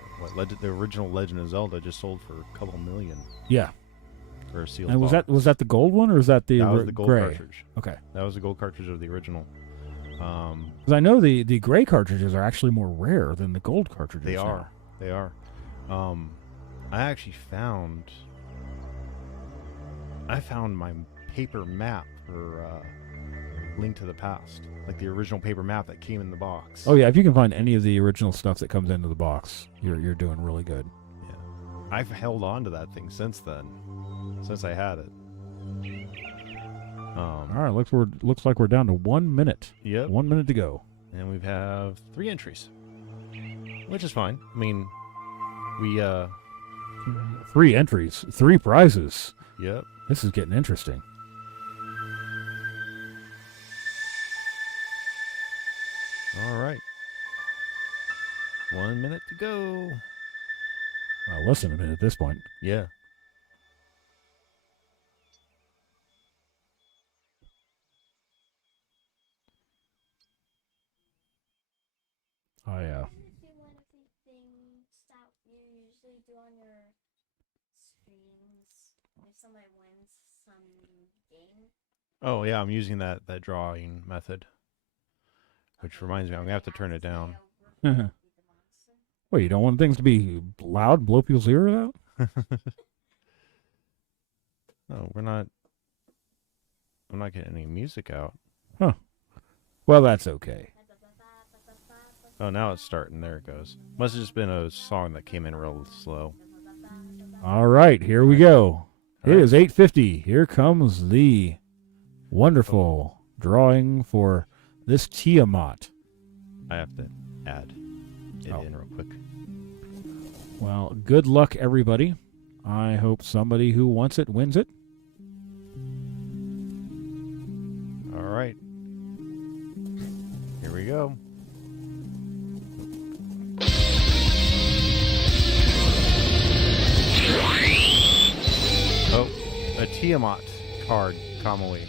the original Legend of Zelda just sold for a couple million Yeah. for a sealed And was box. that the gold one or was that the That was the gold gray? cartridge. Okay. That was the gold cartridge of the original. Because I know the gray cartridges are actually more rare than the gold cartridges. They now. are. They are. I actually found my paper map for Link to the Past, like the original paper map that came in the box. Oh yeah, if you can find any of the original stuff that comes into the box, you're doing really good. Yeah. I've held on to that thing since then, since I had it. All right, looks like we're down to 1 minute. Yep. 1 minute to go. And we have 3 entries, which is fine. I mean, we 3 entries, 3 prizes. yep. This is getting interesting. All right. 1 minute to go. Well, less than a minute at this point. Yeah. I Actually, one of the things that you usually do on your streams if somebody wins some game. Oh yeah, I'm using that drawing method. Which reminds me, I'm gonna have to turn it down. Wait, you don't want things to be loud, blow people's ears out? No, I'm not getting any music out. Well, that's okay. Oh, now it's starting. There it goes. Must have just been a song that came in real slow. All right, here we go. It All right. is 8:50. Here comes the wonderful drawing for this Tiamat. I have to add it Oh. in real quick. Well, good luck, everybody. I hope somebody who wants it wins it. All right. Here we go. Oh, a Tiamat card, Kamui.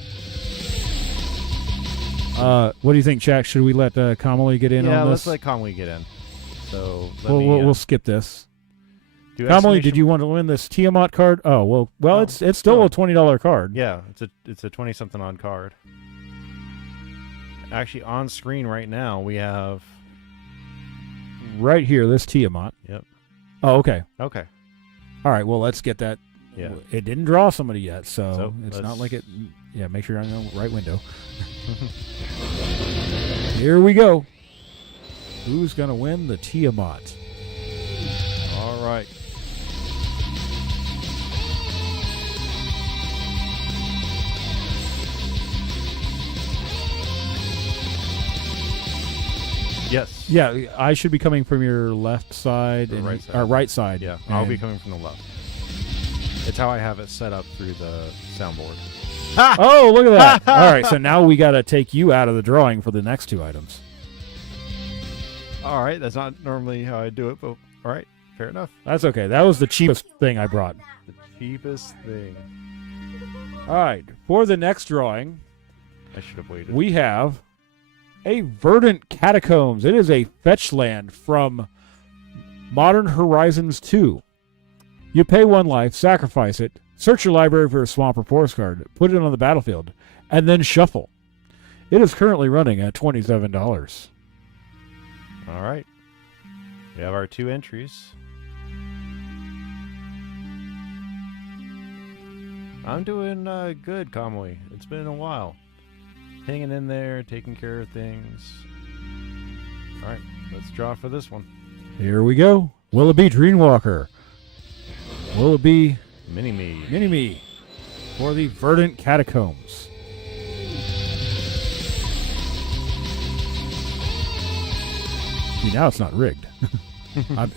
What do you think, Jack? Should we let Kamali get in Yeah, on let's this? let Kamui get in. So let We'll, me, we'll skip this. do Kamali, exclamation- did you want to win this Tiamat card? Oh, well, No. it's still No. a $20 card. Yeah, it's a 20-something odd card. Actually, on screen right now we have. Right here, this Tiamat. Yep. Oh, okay. Okay. All right, well, let's get that. Yeah. It didn't draw somebody yet, so, So, it's not let's- like it. Yeah, make sure you're in the right window. Here we go. Who's going to win the Tiamat? All right. Yes. Yeah, I should be coming from your left side Or and right side. right side. Yeah. I'll be and- coming from the left. It's how I have it set up through the soundboard. Oh, look at that! All right, so now we got to take you out of the drawing for the next 2 items. All right. That's not normally how I do it, but all right. Fair enough. That's okay. That was the cheapest thing I brought. The cheapest thing. All right, for the next drawing, I should have waited. we have a Verdant Catacombs. It is a fetch land from Modern Horizons 2. You pay 1 life, sacrifice it, Search your library for a Swampert Forest card, put it on the battlefield, and then shuffle. It is currently running at $27. All right. We have our 2 entries. I'm doing good, Kamui. It's been a while. Hanging in there, taking care of things. All right, let's draw for this one. Here we go. Will it be Dreamwalker? Will it be Mini-Me. Mini-Me for the Verdant Catacombs? See, now it's not rigged.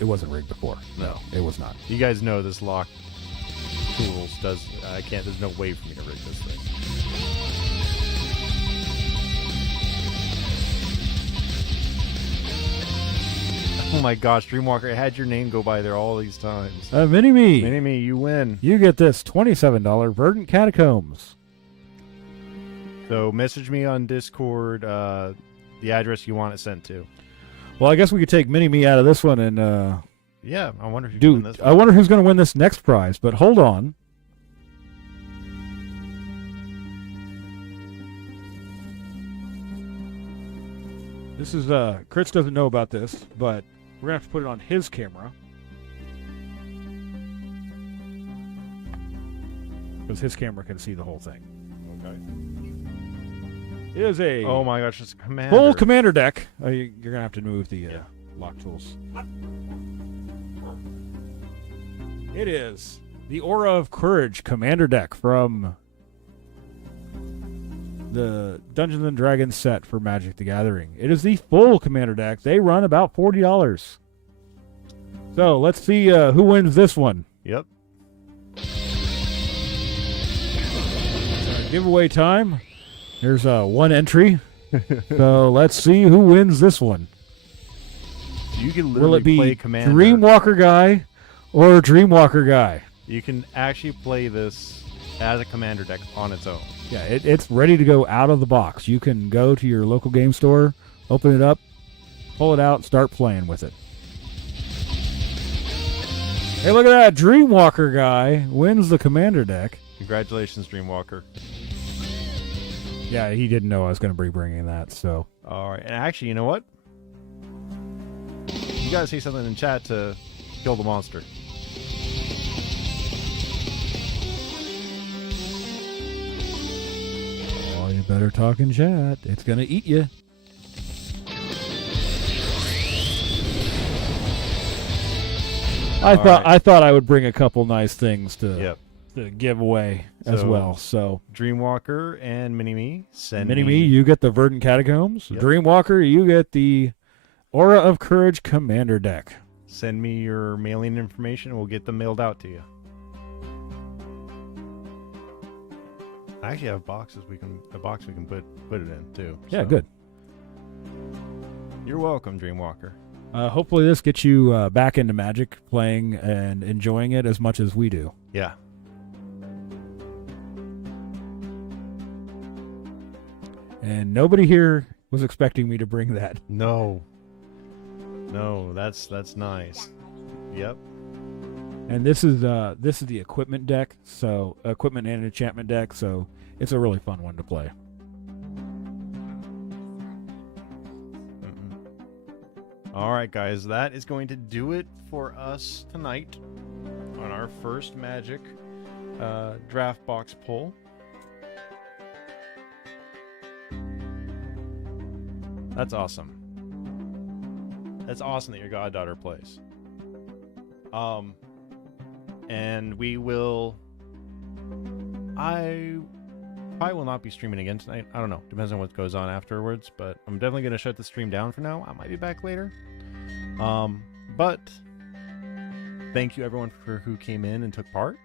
It wasn't rigged before. No. It was not. You guys know this lock tools does. I can't. There's no way for me to rig this thing. Oh my gosh, Dreamwalker! I had your name go by there all these times. Mini-Me. Mini-Me, you win. You get this $27 Verdant Catacombs. So message me on Discord the address you want it sent to. Well, I guess we could take Mini-Me out of this one and Yeah, I wonder if you can win dude, this I one. wonder who's going to win this next prize, but hold on. This is, Kritz doesn't know about this, but we're going to have to put it on his camera. Because his camera can see the whole thing. Okay. It is a Oh my gosh, it's a commander. full commander deck. You're going to have to move the lock tools. It is the Aura of Courage commander deck from the Dungeons and Dragons set for Magic the Gathering. It is the full commander deck. They run about $40. So let's see who wins this one. Yep. Giveaway time. There's one entry. So let's see who wins this one. You can Will literally it be play commander. Dreamwalker guy or Dreamwalker guy? You can actually play this as a commander deck on its own. Yeah, it's ready to go out of the box. You can go to your local game store, open it up, pull it out, start playing with it. Hey, look at that. Dreamwalker guy wins the commander deck. Congratulations, Dreamwalker. Yeah, he didn't know I was going to be bringing that, so. All right, and actually, you know what? You gotta say something in chat to kill the monster. Oh, you better talk in chat. It's going to eat you. I thought I would bring a couple nice things to give away as So, well. So Dreamwalker and Mini-Me send Mini-Me, you get the Verdant Catacombs. Yep. Dreamwalker, you get the Aura of Courage commander deck. Send me your mailing information and we'll get them mailed out to you. I actually have box we can put it in too. Yeah, so. good. You're welcome, Dreamwalker. Hopefully this gets you back into Magic, playing and enjoying it as much as we do. Yeah. And nobody here was expecting me to bring that. No, that's nice. Yep. And this is the equipment deck, so equipment and enchantment deck, so it's a really fun one to play. All right, guys, that is going to do it for us tonight on our first Magic draft box pull. That's awesome. That's awesome that your goddaughter plays. And we will. I probably will not be streaming again tonight. I don't know. Depends on what goes on afterwards. But I'm definitely going to shut the stream down for now. I might be back later. But thank you everyone for who came in and took part.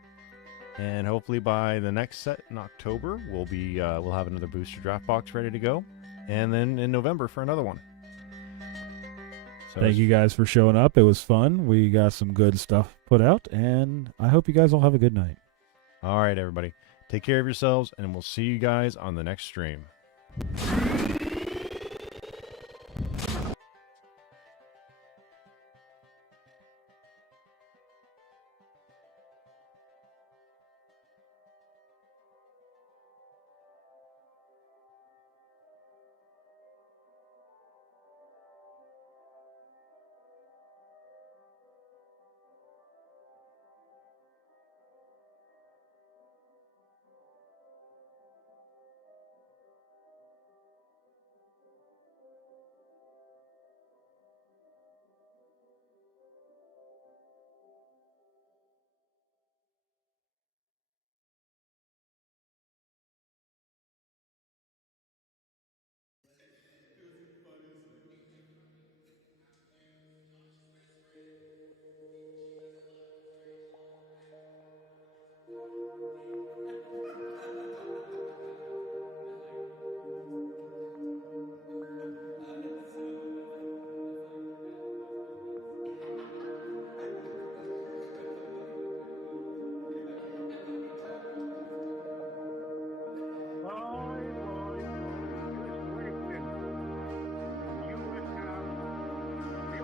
And hopefully by the next set in October, we'll have another booster draft box ready to go. And then in November for another one. So Thank you guys for showing up. It was fun. We got some good stuff put out, and I hope you guys all have a good night. All right, everybody. Take care of yourselves, and we'll see you guys on the next stream.